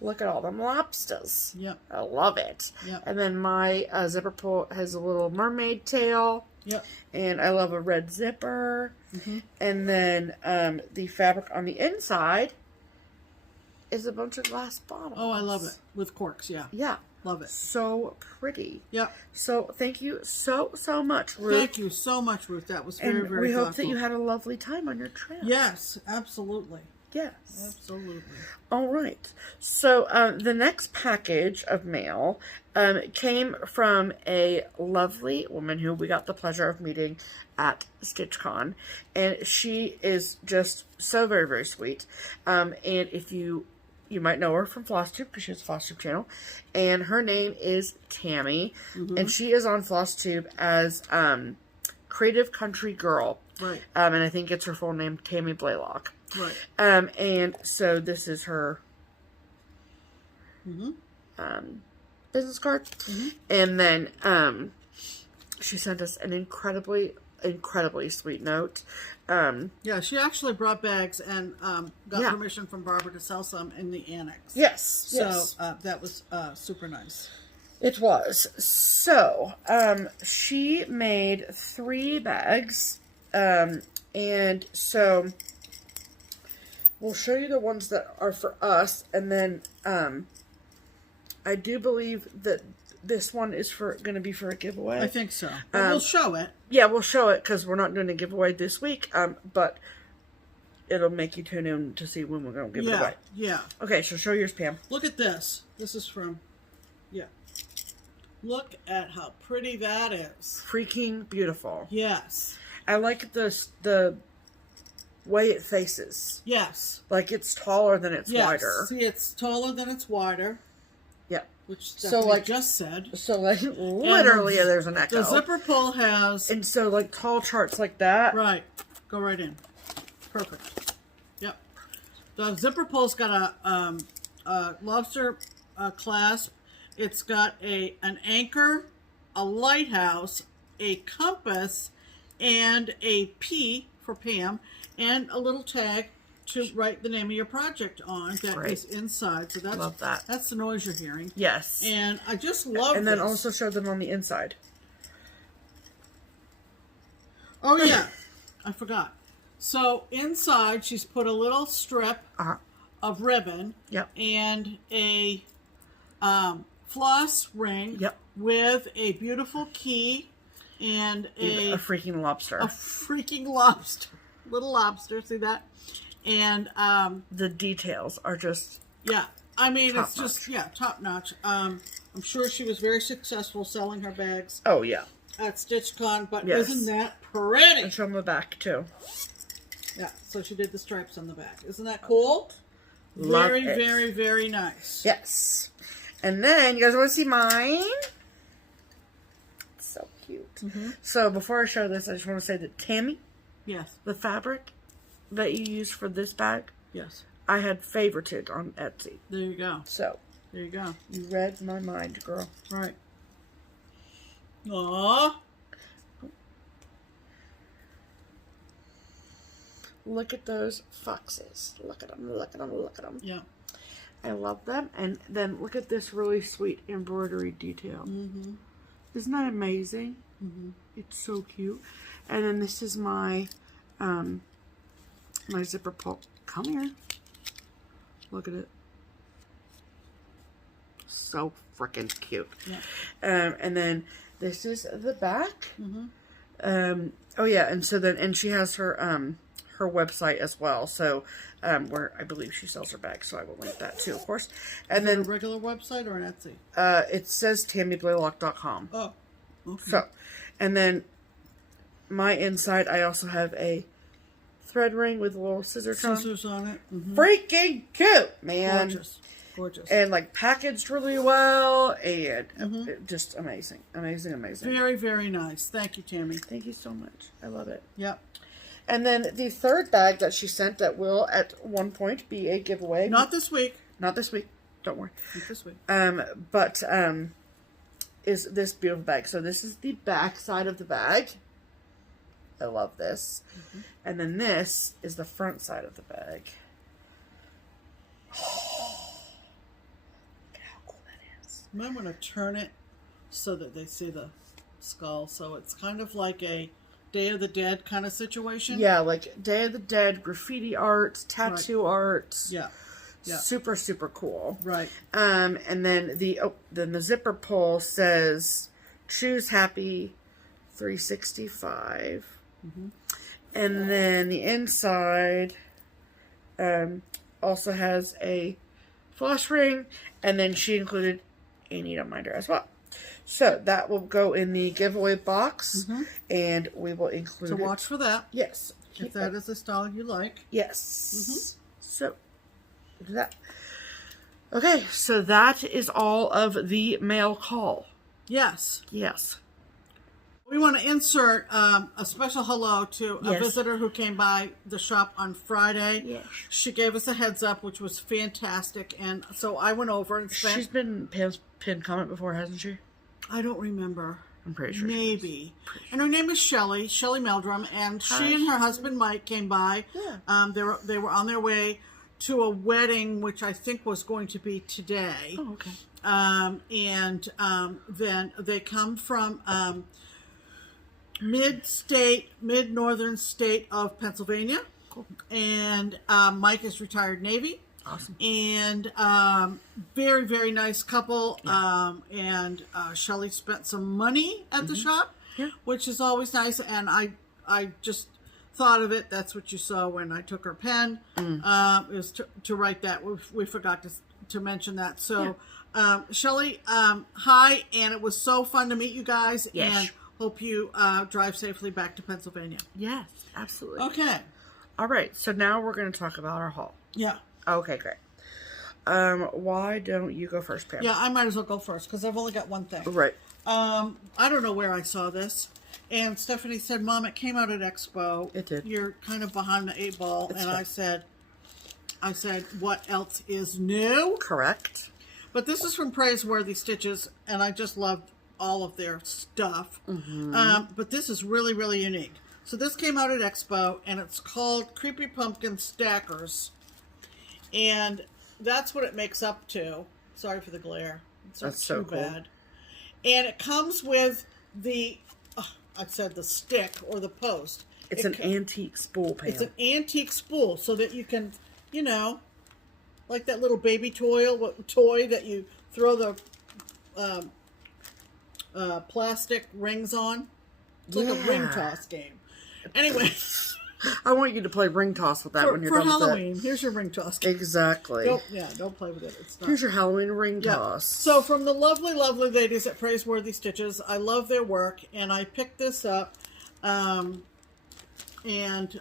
look at all them lobsters. Yep. I love it. Yep. And then my zipper pull has a little mermaid tail. Yep. And I love a red zipper. Mm-hmm. And then the fabric on the inside is a bunch of glass bottles. Oh, I love it. With corks, yeah. Yeah. Love it. So pretty. Yep. So thank you so much, Ruth. Thank you so much, Ruth. That was very, and very we hope thoughtful. that you had a lovely time on your trip. Yes, absolutely. Yes. Absolutely. All right. So the next package of mail came from a lovely woman who we got the pleasure of meeting at StitchCon. And she is just so very, very sweet. And if you might know her from FlossTube because she has a FlossTube channel. And her name is Tammy. Mm-hmm. And she is on FlossTube as Creative Country Girl. Right. And I think it's her full name, Tammy Blaylock. Right. And so this is her business card. Mm-hmm. And then she sent us an incredibly sweet note. Yeah, she actually brought bags and got Yeah. permission from Barbara to sell some in the annex. Yes. So yes. that was super nice. It was. So she made 3 bags. And so we'll show you the ones that are for us, and then I do believe that this one is going to be for a giveaway. I think so. But we'll show it. Yeah, we'll show it because we're not doing a giveaway this week, but it'll make you tune in to see when we're going to give it away. Yeah. Okay, so show yours, Pam. Look at this. This is from, Look at how pretty that is. Freaking beautiful. Yes. I like the way it faces. Yes. Like it's taller than it's wider. See, it's taller than it's wider. Yeah. Which So, Stephanie like- just said. So like literally there's an echo. The zipper pull has... And so like tall charts like that. Right. Go right in. Perfect. Yep. The zipper pull's got a lobster clasp. It's got an anchor, a lighthouse, a compass, and a P for Pam, and a little tag to write the name of your project on that is inside. So that's Love that. That's the noise you're hearing. Yes. And I just love And then this. also show them on the inside. Oh yeah, I forgot. So inside she's put a little strip of ribbon. Yep. And a floss ring. Yep. With a beautiful key and A freaking lobster. a freaking lobster, little lobster. See that? And The details are just yeah, I mean Top it's just top notch. I'm sure she was very successful selling her bags oh yeah. at StitchCon, but Yes. isn't that pretty? And show them the back too. Yeah, so she did the stripes on the back. Isn't that cool? Love very, it. very, very nice. Yes. And then, you guys want to see mine? It's so cute. So, before I show this, I just want to say that Tammy, Yes. the fabric that you used for this bag, Yes. I had favorited on Etsy. There you go. So, There you go. you read my mind, girl. Right. Aww. Look at those foxes. Look at them, look at them, look at them. Yeah. I love them. And then look at this really sweet embroidery detail. Isn't that amazing? It's so cute. And then this is my my zipper pull. Come here. Look at it. So freaking cute. Yeah. And then this is the back. Oh yeah, and so then, and she has her her website as well. So where I believe she sells her bags. So I will link that too, of course. And then A regular website or an Etsy? it says TammyBlaylock.com. Oh. Okay. So, and then my inside, I also have a thread ring with a little scissors on. Scissors on it. Freaking cute, man. Gorgeous. Gorgeous. And like packaged really well, and just amazing, amazing, amazing. Very, very nice. Thank you, Tammy. Thank you so much. I love it. Yep. And then the third bag that she sent that will at one point be a giveaway. Not this week. Not this week. Don't worry. Not this week. But is this beautiful bag. So this is the back side of the bag. I love this. And then this is the front side of the bag. Look at how cool that is. I'm going to turn it so that they see the skull. So it's kind of like a Day of the Dead kind of situation. Yeah, like Day of the Dead, graffiti arts, tattoo arts. Yeah. Yeah. Super, super cool. Right. And then the zipper pull says choose happy 365. And then the inside also has a floss ring, and then she included a needle minder as well. So that will go in the giveaway box, and we will include So watch for that. Yes. If that is the style you like. Yes. So that. Okay, so that is all of the mail call. Yes. Yes. We want to insert a special hello to a visitor who came by the shop on Friday. Yes. She gave us a heads up, which was fantastic. And so I went over and spent... She's been pinned comment before, hasn't she? I don't remember. I'm pretty sure. Maybe. And her name is Shelley Meldrum. And she and her husband Mike came by. Yeah. They were on their way to a wedding, which I think was going to be today. Oh, okay. Then they come from... mid-northern state of Pennsylvania. Cool. And Mike is retired Navy. Awesome. And very, very nice couple. Yeah. And Shelley spent some money at the shop, which is always nice. And I just thought of it. That's what you saw when I took her pen. It was to write that. We forgot to mention that. So, Shelley, hi. And it was so fun to meet you guys. Yes. And hope you drive safely back to Pennsylvania. Yes, absolutely. Okay. All right, so now we're going to talk about our haul. Yeah. Okay, great. Why don't you go first, Pam? Yeah, I might as well go first because I've only got one thing. Right. I don't know where I saw this. And Stephanie said, Mom, it came out at Expo. It did. You're kind of behind the 8 ball. It's and fine. I said, what else is new? Correct. But this is from Praiseworthy Stitches, and I just loved all of their stuff. But this is really, really unique. So this came out at Expo, and it's called Creepy Pumpkin Stackers. And that's what it makes up to. Sorry for the glare. It's not too bad. And it comes with the, I said the stick or the post. It's an antique spool, Pam. It's an antique spool so that you can, you know, like that little baby toy that you throw the plastic rings on. It's like a ring toss game. Anyway. I want you to play ring toss with that when you're done with Halloween. Here's your ring toss game. Exactly. Don't play with it. It's not. Here's your Halloween ring toss. So from the lovely, lovely ladies at Praiseworthy Stitches, I love their work, and I picked this up. And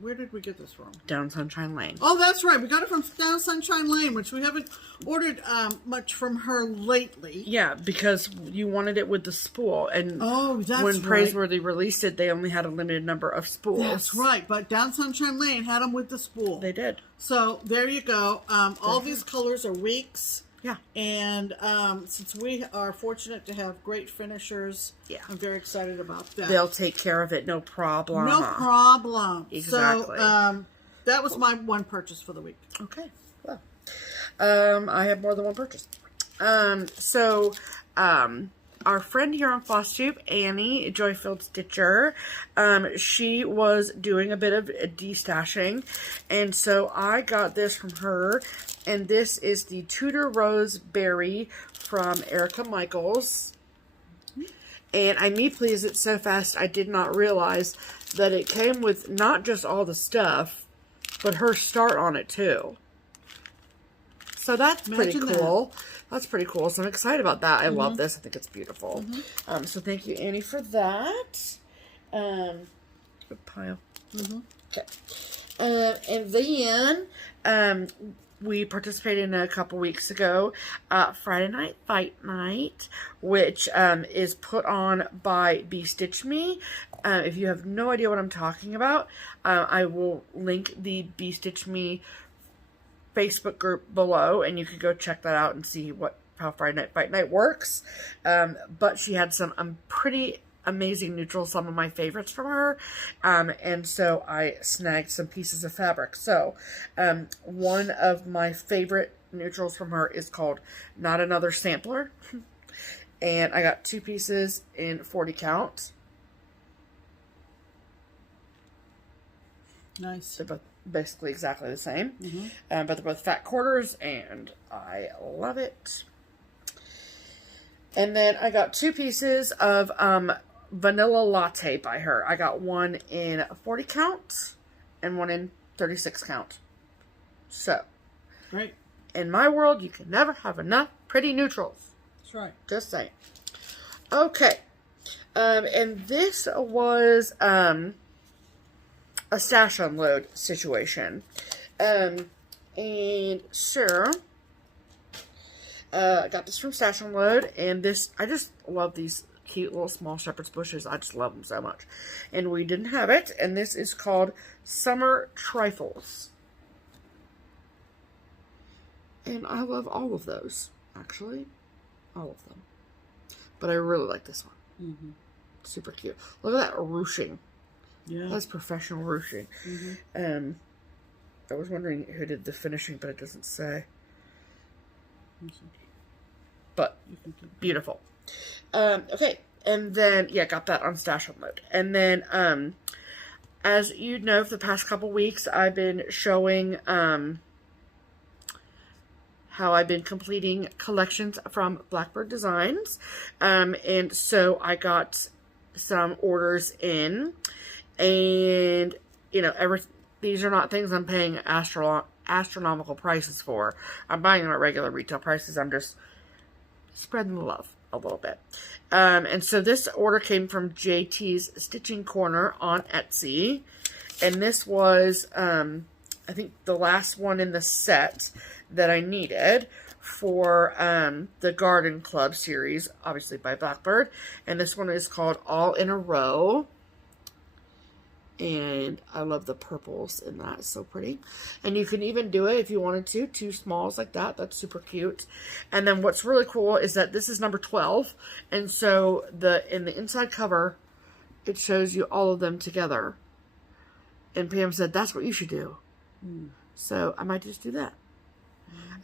where did we get this from? Down Sunshine Lane. Oh, that's right. We got it from Down Sunshine Lane, which we haven't ordered much from her lately. Yeah, because you wanted it with the spool, and that's when right. Praiseworthy released it, they only had a limited number of spools. That's right, but Down Sunshine Lane had them with the spool. They did. So there you go. All these colors are weeks. Yeah. And since we are fortunate to have great finishers, I'm very excited about that. They'll take care of it, no problem. No problem. Exactly. So that was my one purchase for the week. Okay. Well, I have more than one purchase. Our friend here on FlossTube, Annie, Joy-Filled Stitcher, she was doing a bit of destashing, and so I got this from her, and this is the Tudor Rose Berry from Erica Michaels, and I me please it so fast I did not realize that it came with not just all the stuff, but her start on it too. So that's pretty cool. That's pretty cool. So I'm excited about that. I love this. I think it's beautiful. So thank you, Annie, for that. Good pile. Okay. And then we participated in a couple weeks ago, Friday Night Fight Night, which is put on by Stitch Me. If you have no idea what I'm talking about, I will link the Stitch Me Facebook group below, and you can go check that out and see how Friday Night Fight Night works. But she had some pretty amazing neutrals, some of my favorites from her, and so I snagged some pieces of fabric. So one of my favorite neutrals from her is called Not Another Sampler, and I got 2 pieces in 40 count. Nice. They're both basically exactly the same, but they're both fat quarters, and I love it. And then I got 2 pieces of Vanilla Latte by her. I got one in 40 count and one in 36 count. So, great. In my world, you can never have enough pretty neutrals. That's right. Just saying. Okay. And this was a stash unload situation. And so I got this from Stash Unload, and this, I just love these cute little small shepherd's bushes. I just love them so much. And we didn't have it, and this is called Summer Trifles. And I love all of those, actually. All of them. But I really like this one. Super cute. Look at that ruching. Yeah. That's professional ruching. I was wondering who did the finishing, but it doesn't say. But beautiful. Okay, and then got that on Stash Unload. And then as you know, for the past couple weeks I've been showing how I've been completing collections from Blackbird Designs. And so I got some orders in, and these are not things I'm paying astronomical prices for. I'm buying them at regular retail prices. I'm just spreading the love a little bit. And so this order came from JT's Stitching Corner on Etsy. And this was, I think, the last one in the set that I needed for the Garden Club series, obviously by Blackbird. And this one is called All in a Row. And I love the purples in that. It's so pretty. And you can even do it if you wanted to. 2 smalls like that. That's super cute. And then what's really cool is that this is number 12. And so in the inside cover, it shows you all of them together. And Pam said, that's what you should do. So I might just do that.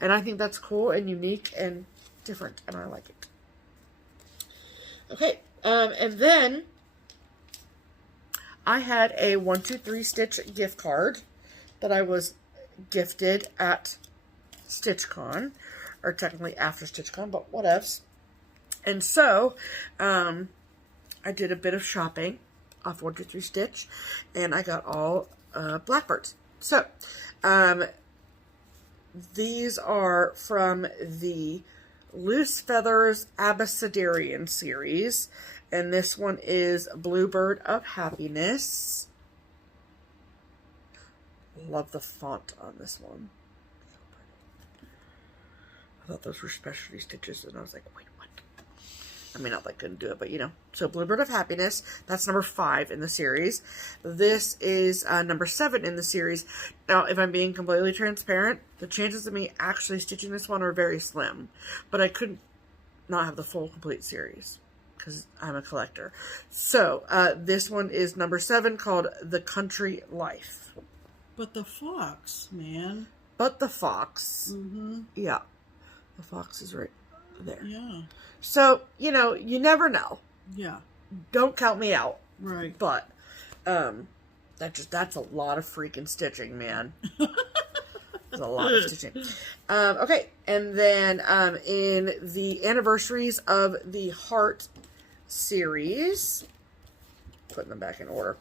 And I think that's cool and unique and different. And I like it. Okay. And then I had a 1-2-3 Stitch gift card that I was gifted at StitchCon, or technically after StitchCon, but whatevs. And so, I did a bit of shopping off 1-2-3 Stitch, and I got all Blackbirds. So, these are from the Loose Feathers Abecedarian series. And this one is Bluebird of Happiness. Love the font on this one. I thought those were specialty stitches, and I was like, wait, what? I mean, not that I couldn't do it, but you know. So Bluebird of Happiness, that's number 5 in the series. This is number 7 in the series. Now, if I'm being completely transparent, the chances of me actually stitching this one are very slim. But I couldn't not have the full complete series because I'm a collector. So this one is number 7, called The Country Life. But the fox, man. But the fox. Mm-hmm. Yeah. The fox is right there. Yeah. So, you know, you never know. Yeah. Don't count me out. Right. But that's a lot of freaking stitching, man. That's a lot of stitching. Okay, and then in the anniversaries of the Heart series, putting them back in order.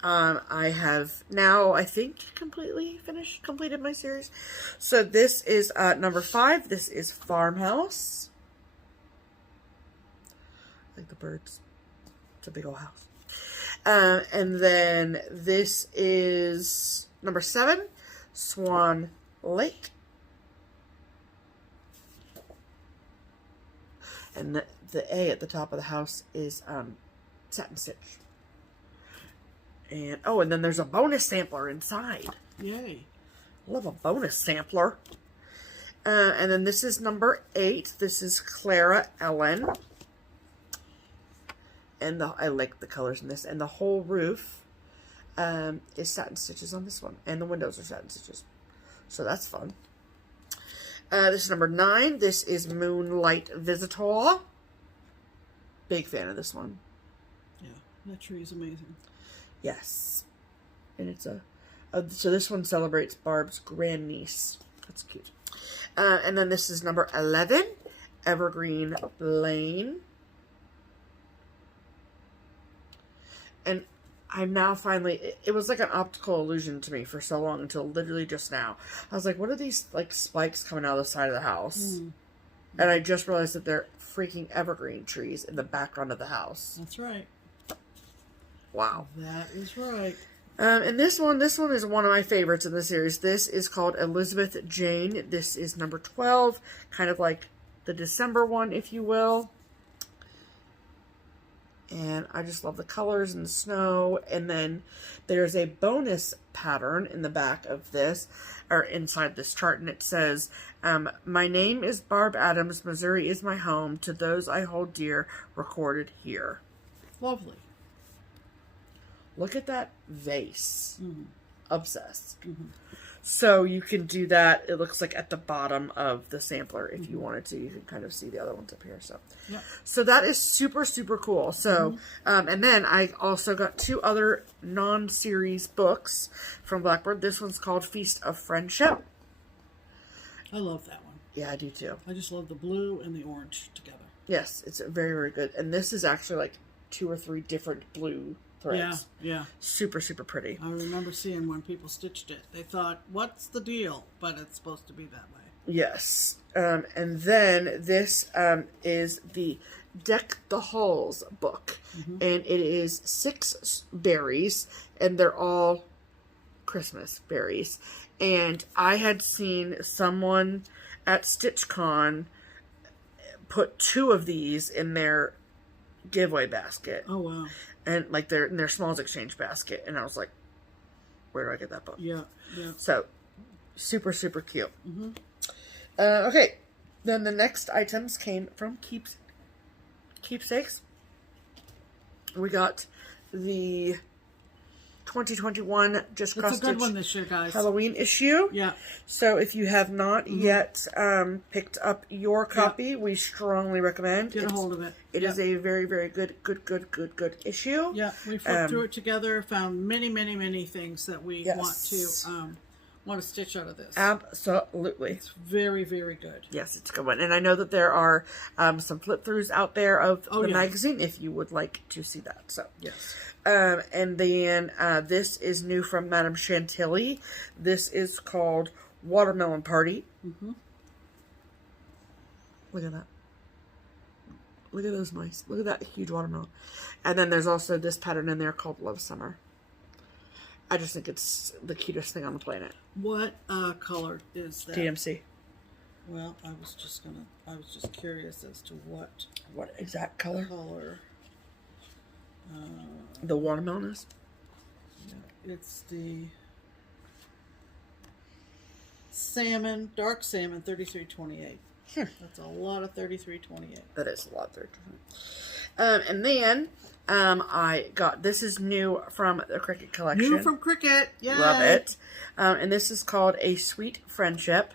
I have now, I think, completed my series. So this is number 5. This is Farmhouse. Like the birds. It's a big old house. And then this is number 7, Swan Lake. And the A at the top of the house is Satin Stitch. And, oh, and then there's a bonus sampler inside. Yay. Love a bonus sampler. And then this is number 8. This is Clara Ellen. And I like the colors in this. And the whole roof is satin stitches on this one. And the windows are satin stitches. So that's fun. This is number 9. This is Moonlight Visitor. Big fan of this one. Yeah, that tree is amazing. Yes. And it's so this one celebrates Barb's grandniece. That's cute. And then this is number 11, Evergreen Lane. And I'm now finally, it was like an optical illusion to me for so long until literally just now. I was like, what are these like spikes coming out of the side of the house? Mm. And I just realized that they're freaking evergreen trees in the background of the house. That's right. Wow. That is right. And this one is one of my favorites in the series. This is called Elizabeth Jane. This is number 12, kind of like the December one, if you will. And I just love the colors and the snow. And then there's a bonus pattern in the back of this, or inside this chart, and it says, my name is Barb Adams. Missouri is my home. To those I hold dear, recorded here. Lovely. Look at that vase. Mm-hmm. Obsessed. Mm-hmm. So you can do that. It looks like at the bottom of the sampler. If you wanted to, you can kind of see the other ones up here. So, yep. So that is super, super cool. So, and then I also got 2 other non-series books from Blackbird. This one's called Feast of Friendship. I love that one. Yeah, I do too. I just love the blue and the orange together. Yes, it's very, very good. And this is actually like 2 or 3 different blue threads. Yeah. Super, super pretty. I remember seeing when people stitched it. They thought, what's the deal? But it's supposed to be that way. Yes. And then this is the Deck the Halls book. Mm-hmm. And it is 6 berries. And they're all Christmas berries. And I had seen someone at StitchCon put 2 of these in their giveaway basket. Oh, wow. And like in their smalls exchange basket. And I was like, where do I get that book? Yeah. So, super, super cute. Mm-hmm. Okay. Then the next items came from Keepsakes. We got the 2021 Just Cross It's a good one this year, guys. Halloween issue. Yeah. So if you have not yet picked up your copy, we strongly recommend. Get a hold of it. It is a very, very good issue. Yeah, we flipped through it together, found many things that we want to stitch out of this. Absolutely. It's very, very good. Yes, it's a good one. And I know that there are some flip throughs out there of the magazine if you would like to see that. So yes. And then this is new from Madame Chantilly. This is called Watermelon Party. Mm-hmm. Look at that. Look at those mice. Look at that huge watermelon. And then there's also this pattern in there called Love Summer. I just think it's the cutest thing on the planet. What color is that? DMC. Well, I was just curious as to what exact color? Uh, the watermelon is? Yeah, it's the salmon, dark salmon, 3328. That's a lot of 3328. That is a lot of 3328. And then I got, this is new from the Cricut collection. New from Cricut. Yay. Love it. And this is called A Sweet Friendship.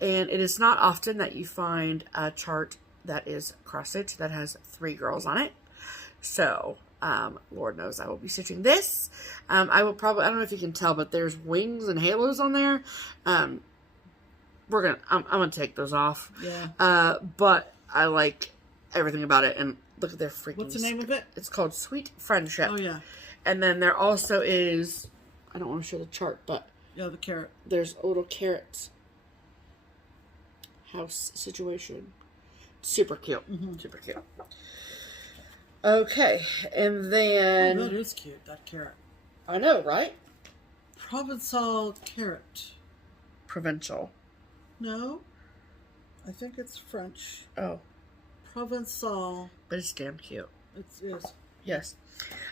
And it is not often that you find a chart that is cross-stitch that has 3 girls on it. So, Lord knows I will be stitching this. I will probably, I don't know if you can tell, but there's wings and halos on there. I'm gonna take those off. Yeah. But I like everything about it. And look at their freaking... What's the name of it? It's called Sweet Friendship. Oh, yeah. And then there also is, I don't want to show the chart, but... Yeah, the carrot. There's a little carrot house situation. Super cute. Mm-hmm. Super cute. Okay, and then... Oh, that is cute, that carrot. I know, right? Provençal carrot. Provincial. No, I think it's French. Oh. Provençal. But it's damn cute. It is. Yes.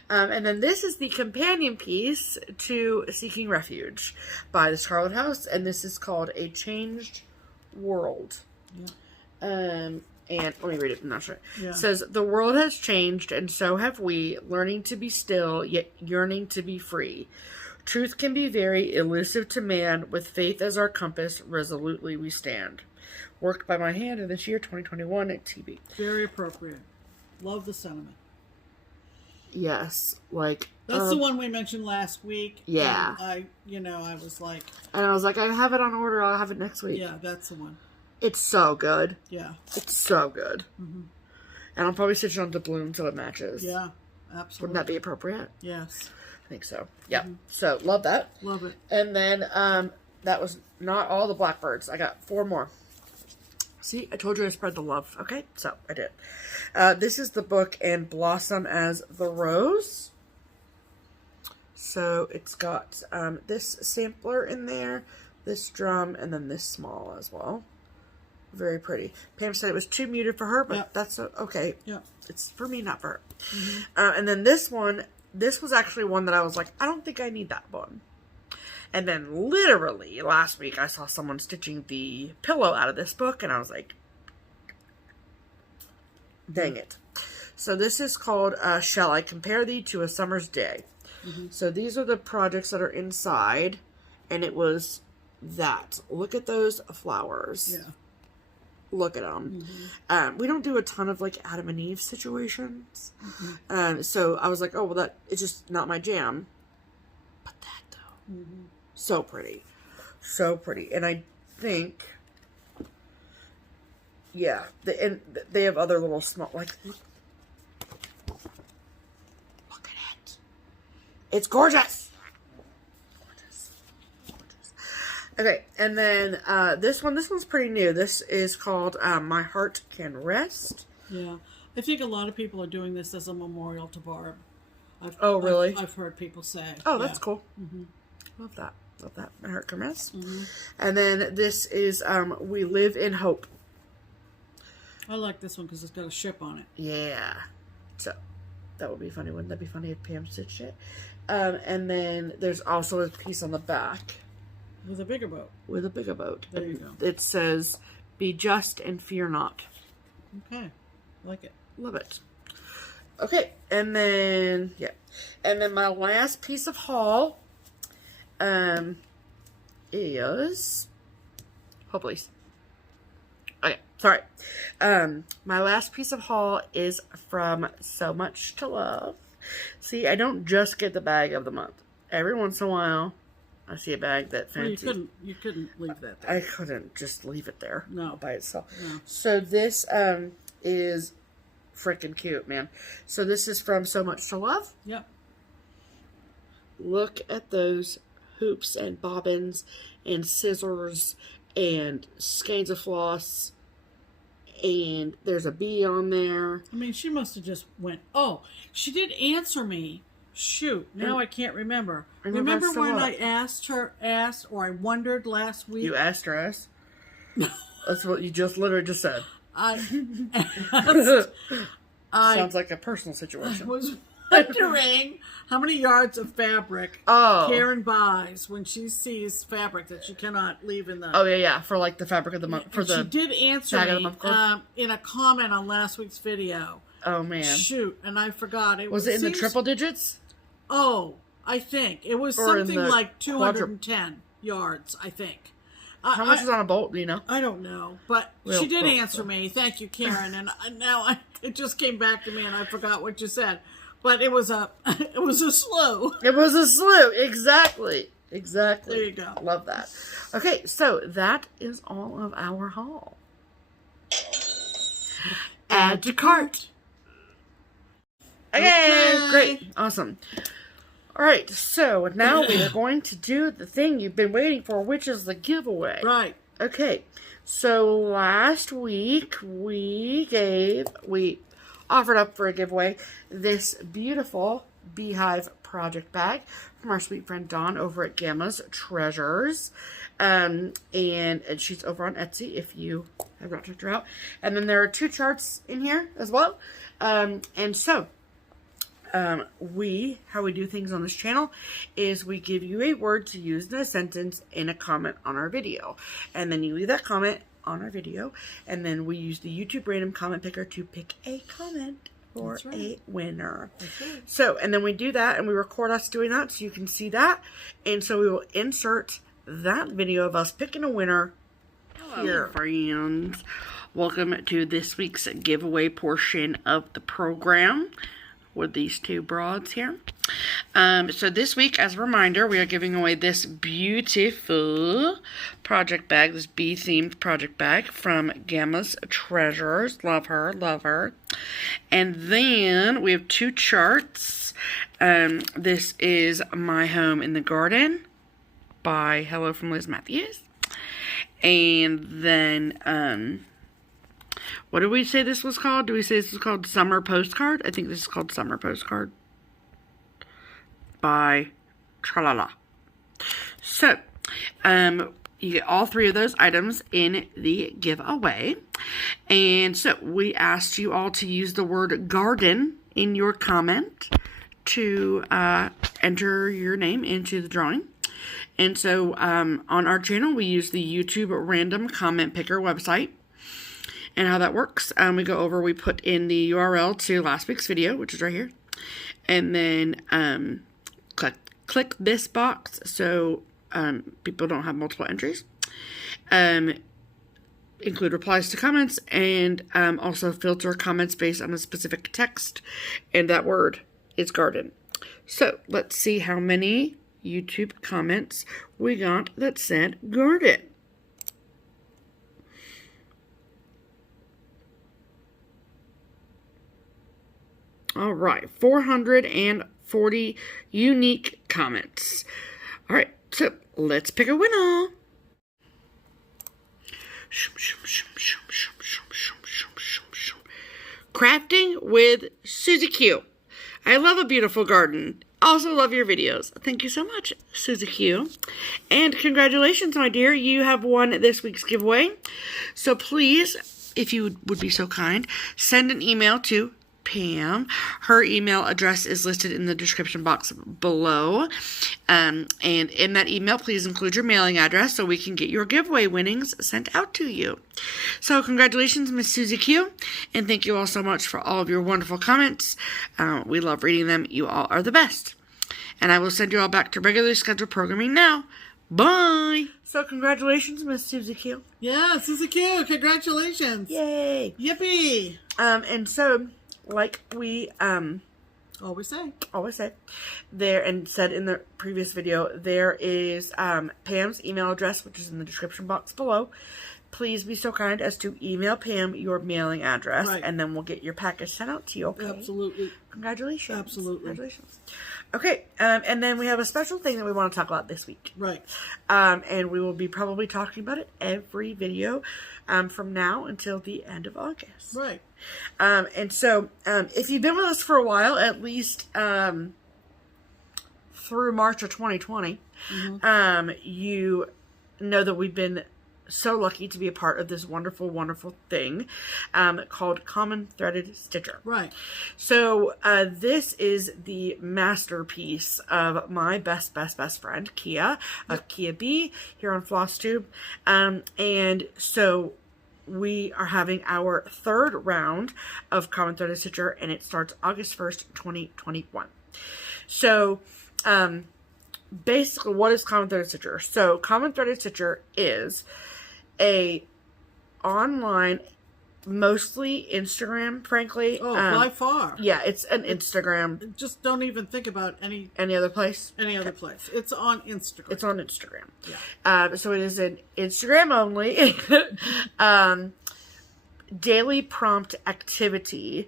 And then this is the companion piece to Seeking Refuge by the Scarlet House, and this is called A Changed World. Yeah. And let me read it. I'm not sure. Yeah. It says, the world has changed, and so have we, learning to be still, yet yearning to be free. Truth can be very elusive to man. With faith as our compass, resolutely we stand. Worked by my hand in this year, 2021, at TB. Very appropriate. Love the sentiment. Yes, like... That's the one we mentioned last week. Yeah. And I was like... And I was like, I have it on order. I'll have it next week. Yeah, that's the one. It's so good. Yeah. It's so good. Mm-hmm. And I'll probably stitch it on doubloon so it matches. Yeah, absolutely. Wouldn't that be appropriate? Yes. I think so. Yeah. Mm-hmm. So, love that. Love it. And then, that was not all the blackbirds. I got 4 more. See, I told you I spread the love. Okay, so I did. This is the book And Blossom as the Rose. So it's got this sampler in there, this drum, and then this small as well. Very pretty. Pam said it was too muted for her, but that's okay. Yeah. It's for me, not for her. Mm-hmm. And then this one, this was actually one that I was like, I don't think I need that one. And then literally last week I saw someone stitching the pillow out of this book, and I was like, dang it. So this is called Shall I Compare Thee to a Summer's Day? Mm-hmm. So these are the projects that are inside, and it was that. Look at those flowers. Yeah. Look at them. Mm-hmm. We don't do a ton of like Adam and Eve situations. Mm-hmm. So I was like, oh, well, that it's just not my jam. But that though. Mm-hmm. So pretty. So pretty. And I think, yeah, they have other little small, like, look at it. It's gorgeous. Gorgeous. Gorgeous. Okay, and then this one's pretty new. This is called My Heart Can Rest. Yeah. I think a lot of people are doing this as a memorial to Barb. Really? I've heard people say. Oh, that's cool. Mm-hmm. Love that. Love that. My Heart Can Rest. Mm-hmm. And then this is We Live in Hope. I like this one because it's got a ship on it. Yeah. So, that would be funny. Wouldn't that be funny if Pam stitched it? And then there's also a piece on the back. With a bigger boat. With a bigger boat. There you go. It says, Be just and fear not. Okay. Like it. Love it. Okay. And then, yeah. And then my last piece of haul is... Oh, please. Okay, sorry. My last piece of haul is from So Much to Love. See, I don't just get the bag of the month. Every once in a while, I see a bag that fancies. Well, you couldn't leave that there. I couldn't just leave it there. No. By itself. No. So this is freaking cute, man. So this is from So Much to Love. Yep. Look at those hoops and bobbins and scissors and skeins of floss And there's a bee on there. I mean, she must have just went, oh, she did answer me. Shoot, now I can't remember. Remember when I asked, or I wondered last week? You asked her us? That's what you just literally just said. Sounds like a personal situation. I was wondering how many yards of fabric Karen buys when she sees fabric that she cannot leave in the... Oh, yeah, for like the fabric of the month. She did answer me in a comment on last week's video. Oh, man. Shoot, and I forgot. Was it in the triple digits? Oh, I think. It was something like 210 yards, I think. How much is on a bolt, do you know? I don't know, but she did answer me. Thank you, Karen. And now it just came back to me, and I forgot what you said. But it was a slew. It was a slew, exactly. Exactly. There you go. Love that. Okay, so that is all of our haul. Add to cart. Okay, great, awesome. All right, so now we are going to do the thing you've been waiting for, which is the giveaway. Right. Okay, so last week we offered up for a giveaway this beautiful beehive project bag from our sweet friend Dawn over at Gamma's Treasures. And she's over on Etsy if you have not checked her out. And then there are 2 charts in here as well. How we do things on this channel is we give you a word to use in a sentence in a comment on our video. And then you leave that comment on our video. And then we use the YouTube random comment picker to pick a comment for a winner. Right. So, and then we do that and we record us doing that so you can see that. And so we will insert that video of us picking a winner here. Friends, welcome to this week's giveaway portion of the program with these 2 broads here. So this week, as a reminder, we are giving away this beautiful project bag, this bee-themed project bag from Gamma's Treasures. Love her, love her. And then we have 2 charts. This is My Home in the Garden by hellofromlizmathews. And then, what did we say this was called? Do we say this was called Summer Postcard? I think this is called Summer Postcard by Tralala. So, you get all 3 of those items in the giveaway. And so, we asked you all to use the word garden in your comment to enter your name into the drawing. And so, on our channel, we use the YouTube random comment picker website. And how that works, we put in the URL to last week's video, which is right here. And then click this box so people don't have multiple entries. Include replies to comments and also filter comments based on a specific text. And that word is garden. So let's see how many YouTube comments we got that said garden. All right, 440 unique comments. All right, so let's pick a winner. Crafting with suzyq. I love a beautiful garden. Also love your videos. Thank you so much, suzyq. And congratulations, my dear. You have won this week's giveaway. So please, if you would be so kind, send an email to Pam. Her email address is listed in the description box below. And in that email, please include your mailing address so we can get your giveaway winnings sent out to you. So congratulations, Miss suzyq. And thank you all so much for all of your wonderful comments. We love reading them. You all are the best. And I will send you all back to regularly scheduled programming now. Bye. So congratulations, Miss suzyq. Yeah, suzyq. Congratulations. Yay. Yippee. And so, like we always say there and said in the previous video, there is Pam's email address, which is in the description box below. please be so kind as to email Pam your mailing address, Right. and then we'll get your package sent out to you, okay? Absolutely. Congratulations. Absolutely. Congratulations. Okay, and then we have a special thing that we want to talk about this week. Right. And we will be probably talking about it every video from now until the end of August. Right. And so, if you've been with us for a while, at least through March of 2020, you know that we've been so lucky to be a part of this wonderful, wonderful thing called Common Threaded Stitcher. Right. So this is the masterpiece of my best friend, Kia, of Kia Bee, here on FlossTube. And so we are having our third round of Common Threaded Stitcher, and it starts August 1st, 2021. So, basically, what is Common Threaded Stitcher? So, Common Threaded Stitcher is a online, mostly Instagram, frankly. Oh, by far. Yeah, it's an Instagram. Just don't even think about any other place. Any other place. It's on Instagram. It's on Instagram. Yeah. So it is an Instagram only daily prompt activity.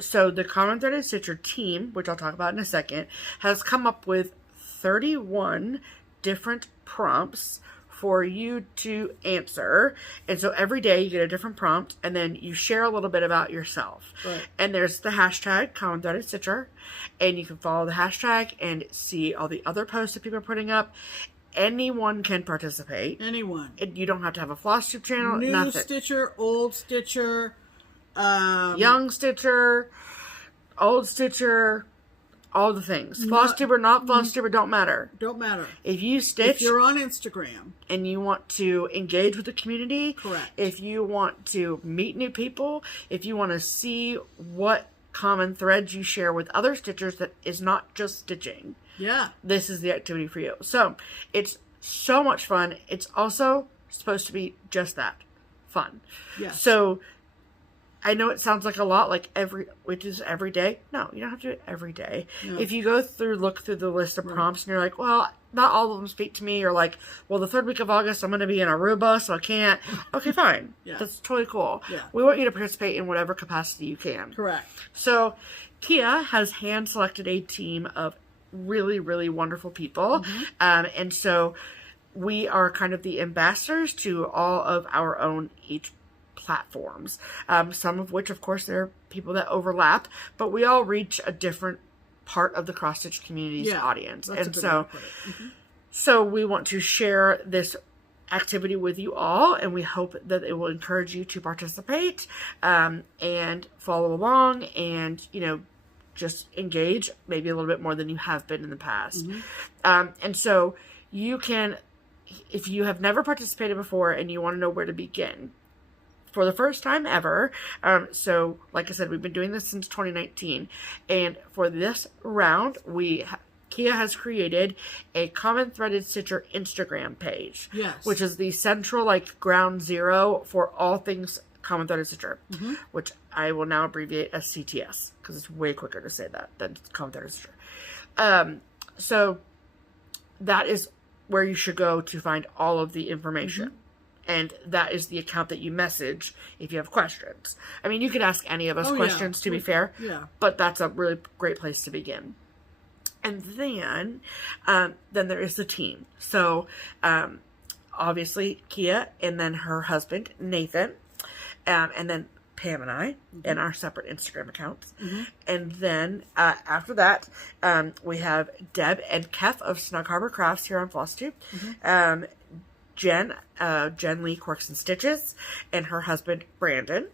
So the Common Threaded Stitcher team, which I'll talk about in a second, has come up with 31 different prompts for you to answer. And so every day you get a different prompt, and then you share a little bit about yourself. Right. And there's the hashtag Common Threaded Stitcher, and you can follow the hashtag and see all the other posts that people are putting up. Anyone can participate. Anyone. You don't have to have a FlossTube channel. New nothing. Stitcher, old Stitcher, young Stitcher, old Stitcher, all the things. FlossTuber, not FlossTuber, don't matter. Don't matter. If you stitch, if you're on Instagram and you want to engage with the community, correct. If you want to meet new people, if you want to see what common threads you share with other stitchers that is not just stitching, yeah, this is the activity for you. So it's so much fun. It's also supposed to be just that, fun. Yes. So I know it sounds like a lot, like which is every day. No, you don't have to do it every day. No. If you look through the list of prompts, and you're like, well, not all of them speak to me, or like, well, the third week of August, I'm going to be in Aruba, so I can't. Okay, fine. Yeah. That's totally cool. Yeah. We want you to participate in whatever capacity you can. Correct. So Kia has hand-selected a team of really, really wonderful people. And so we are kind of the ambassadors to all of our own each platforms, some of which, of course, there are people that overlap, but we all reach a different part of the cross-stitch community's audience. And so we want to share this activity with you all, and we hope that it will encourage you to participate and follow along and, just engage maybe a little bit more than you have been in the past. And so you can, if you have never participated before and you want to know where to begin, for the first time ever. So, like I said, we've been doing this since 2019. And for this round, Kia has created a Common Threaded Stitcher Instagram page. Yes. Which is the central, ground zero for all things Common Threaded Stitcher. Which I will now abbreviate as CTS, because it's way quicker to say that than Common Threaded Stitcher. So, that is where you should go to find all of the information. And that is the account that you message if you have questions. I mean, you could ask any of us questions, to be fair. Yeah. But that's a really great place to begin. And then there is the team. So, obviously, Kia, and then her husband, Nathan, and then Pam and I, in our separate Instagram accounts. And then, after that, we have Deb and Keph of snugharborcrafts here on FlossTube. Jen Lee Quirksandstitches, and her husband, Brandon.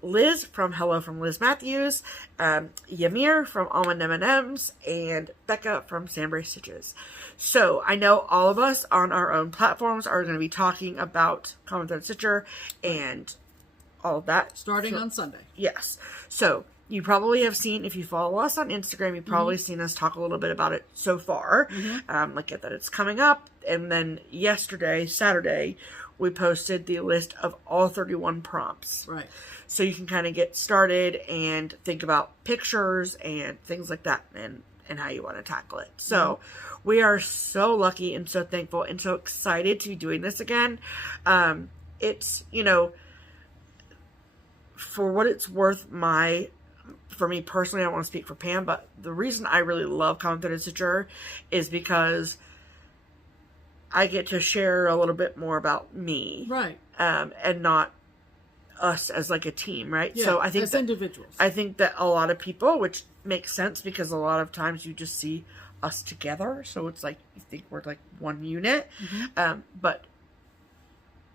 Liz from hellofromlizmathews, Yamir from Almond M&Ms, and Becca from sambriestitches. So, I know all of us on our own platforms are going to be talking about Common Threaded Stitcher and all of that. Starting on Sunday. Yes. So, you probably have seen, if you follow us on Instagram, you've probably seen us talk a little bit about it so far. That it's coming up. And then yesterday, Saturday, we posted the list of all 31 prompts. Right. So you can kind of get started and think about pictures and things like that. And and how you want to tackle it. So we are so lucky and so thankful and so excited to be doing this again. It's, you know, for what it's worth, for me personally, I don't want to speak for Pam, but the reason I really love Common Threaded Stitcher is because I get to share a little bit more about me. Right. And not us as like a team, right? Yeah, so I think as individuals. I think that a lot of people, which makes sense because a lot of times you just see us together, so it's like you think we're like one unit. But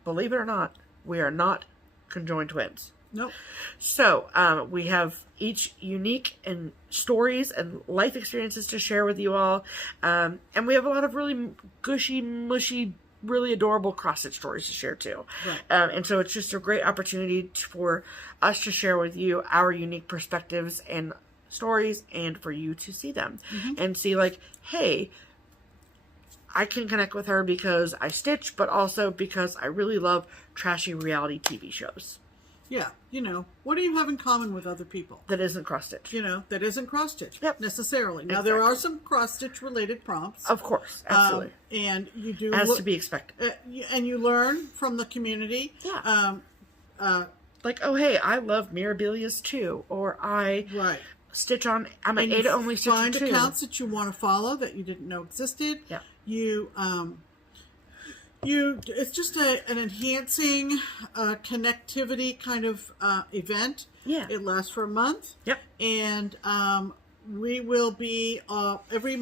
believe it or not, we are not conjoined twins. Nope. So we have each unique and stories and life experiences to share with you all, and we have a lot of really gushy, mushy, really adorable cross-stitch stories to share too. Right. And so it's just a great opportunity for us to share with you our unique perspectives and stories, and for you to see them and see like, hey, I can connect with her because I stitch, but also because I really love trashy reality TV shows. Yeah, you know, what do you have in common with other people? That isn't cross-stitch. You know, that isn't cross-stitch necessarily. Now, Exactly. there are some cross-stitch related prompts. Of course, absolutely. And you do... As to be expected. And you learn from the community. Yeah. Like, oh, hey, I love Mirabilias too. Or I stitch on... I'm an Ada only stitcher find too. accounts that you want to follow that you didn't know existed. Yeah. It's just an enhancing connectivity kind of event. Yeah. It lasts for a month. Yep. And we will be, every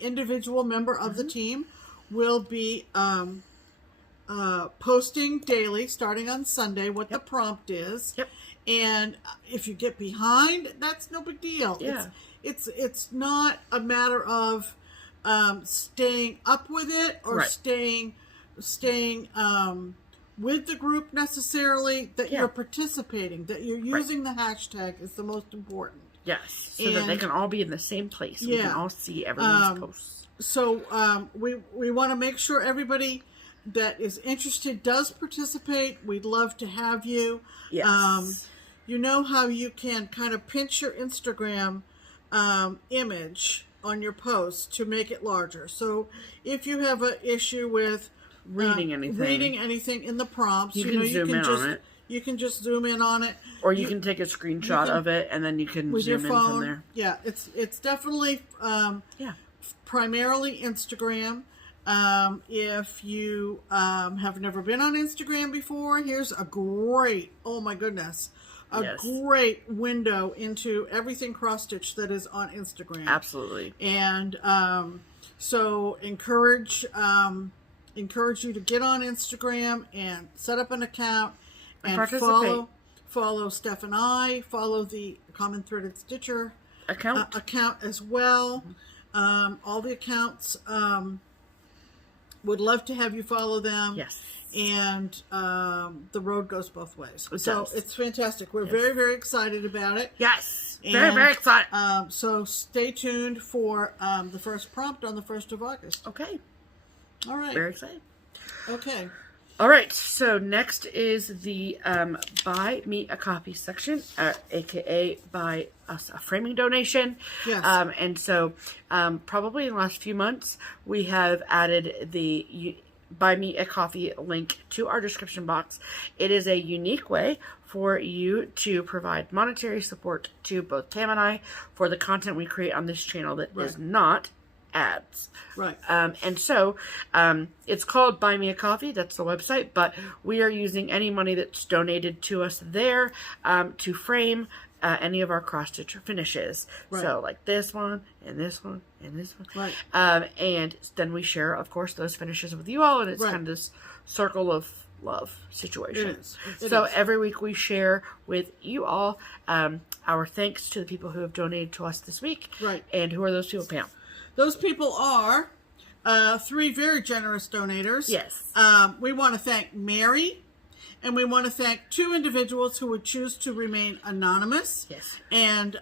individual member of the team will be posting daily, starting on Sunday, what the prompt is. Yep. And if you get behind, that's no big deal. Yeah. It's not a matter of staying up with it or staying with the group necessarily, that you're participating, that you're using the hashtag is the most important. Yes, so that they can all be in the same place. We can all see everyone's posts. So we want to make sure everybody that is interested does participate. We'd love to have you. Yes. You know how you can kind of pinch your Instagram image on your post to make it larger. So if you have an issue with reading anything in the prompts, you can zoom in on it. You can just zoom in on it, or you can take a screenshot of it and then you can with zoom your phone. in from there. Yeah, it's definitely primarily Instagram. If you have never been on Instagram before, here's a great, oh my goodness, great window into everything cross stitch that is on Instagram. Absolutely. And so encourage you to get on Instagram and set up an account and follow Steph and I, follow the Common Threaded Stitcher account as well. All the accounts, would love to have you follow them. Yes. And the road goes both ways. It's fantastic. We're very, very excited about it. Yes. Very, very excited. So stay tuned for the first prompt on the 1st of August. Okay. All right. Very excited. Okay. All right. So next is the Buy Me a Copy section, aka Buy Us a Framing Donation. Yes. And so probably in the last few months, we have added the Buy Me a Coffee link to our description box. It is a unique way for you to provide monetary support to both Pam and I for the content we create on this channel that is not ads. Right. And so it's called Buy Me a Coffee. That's the website, but we are using any money that's donated to us there to frame any of our cross-stitch finishes. Right. So like this one and this one and this one. Right. And then we share, of course, those finishes with you all, and it's kind of this circle of love situation. It is. Every week we share with you all our thanks to the people who have donated to us this week. Right. And who are those people, Pam? Those people are 3 very generous donators. Yes. We want to thank Mary, and we want to thank 2 individuals who would choose to remain anonymous. Yes. And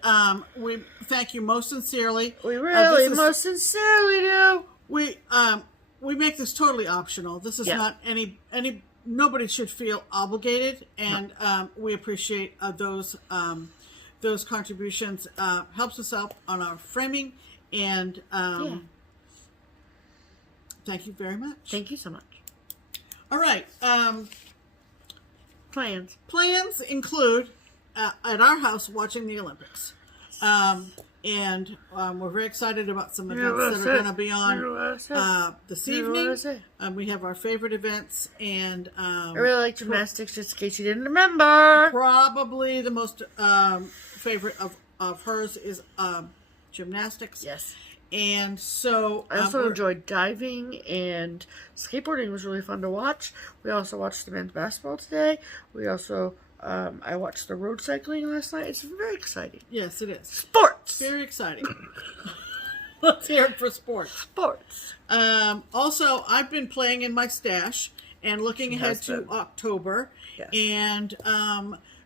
we thank you most sincerely. We really most sincerely do. We make this totally optional. This is not any nobody should feel obligated, and we appreciate those contributions. Helps us out on our framing And thank you very much. Thank you so much. All right. Plans. Plans include at our house watching the Olympics. And we're very excited about some events that are going to be on this evening. We have our favorite events, and I really like gymnastics, just in case you didn't remember. Probably the most favorite of hers is gymnastics. Yes. And so I also enjoyed diving, and skateboarding was really fun to watch. We also watched the men's basketball today. We also I watched the road cycling last night. It's very exciting. Yes, it is. Sports! Very exciting. Let's hear it for sports. Sports. Also, I've been playing in my stash and looking ahead to October. Yes. And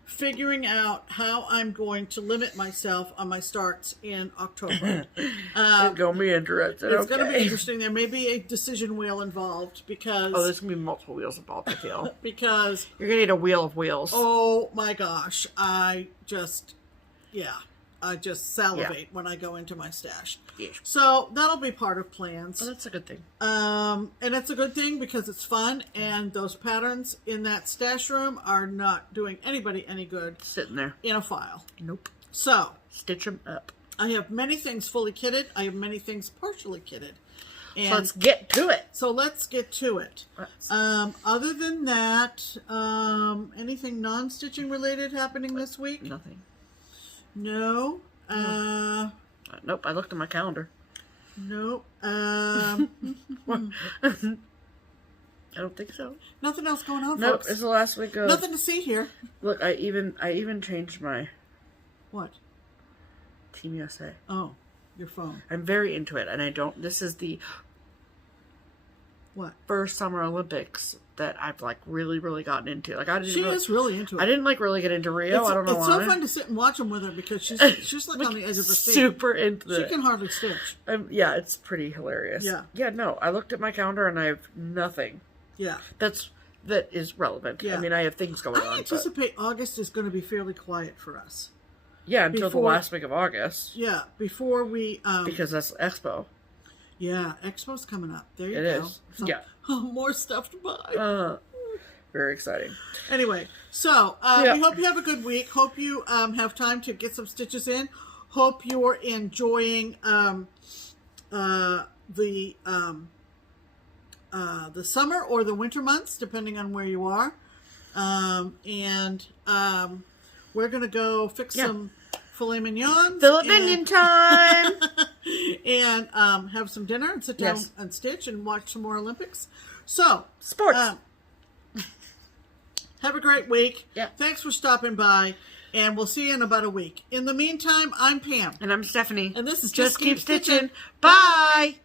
figuring out how I'm going to limit myself on my starts in October. It's going to be interesting. It's going to be interesting. There may be a decision wheel involved because... Oh, there's going to be multiple wheels involved, I feel. Because... You're going to need a wheel of wheels. Oh, my gosh. I just salivate when I go into my stash. Yeah. So that'll be part of plans. Oh, that's a good thing. And it's a good thing because it's fun, and those patterns in that stash room are not doing anybody any good. Sitting there. In a file. Nope. So. Stitch them up. I have many things fully kitted. I have many things partially kitted. And so let's get to it. So let's get to it. Other than that, anything non-stitching related happening this week? Nothing. No. Nope, I looked at my calendar. Nope. I don't think so. Nothing else going on, nope, folks. It's the last week of... Nothing to see here. Look, I even changed my... What? Team USA. Oh, your phone. I'm very into it, and I don't... This is the... What? First Summer Olympics that I've like really gotten into. Like I didn't. She is really into it. I didn't like really get into Rio. I don't know why. It's so fun to sit and watch them with her because she's like on the edge of her seat. Super into it. She can hardly stitch. Yeah, it's pretty hilarious. Yeah. Yeah. No, I looked at my calendar and I have nothing. Yeah. That is relevant. Yeah. I mean, I have things going on. I anticipate August is going to be fairly quiet for us. Yeah, until the last week of August. Yeah, before we because that's Expo. Yeah, Expo's coming up. There you go. It is. So, yeah. More stuff to buy. Very exciting. Anyway, so we hope you have a good week. Hope you have time to get some stitches in. Hope you're enjoying the summer or the winter months, depending on where you are. And we're going to go fix some filet mignons. Filet mignon time! And have some dinner and sit down and stitch and watch some more Olympics. So, sports. Have a great week. Yeah. Thanks for stopping by, and we'll see you in about a week. In the meantime, I'm Pam. And I'm Stephanie. And this is Just Keep Stitching. Bye!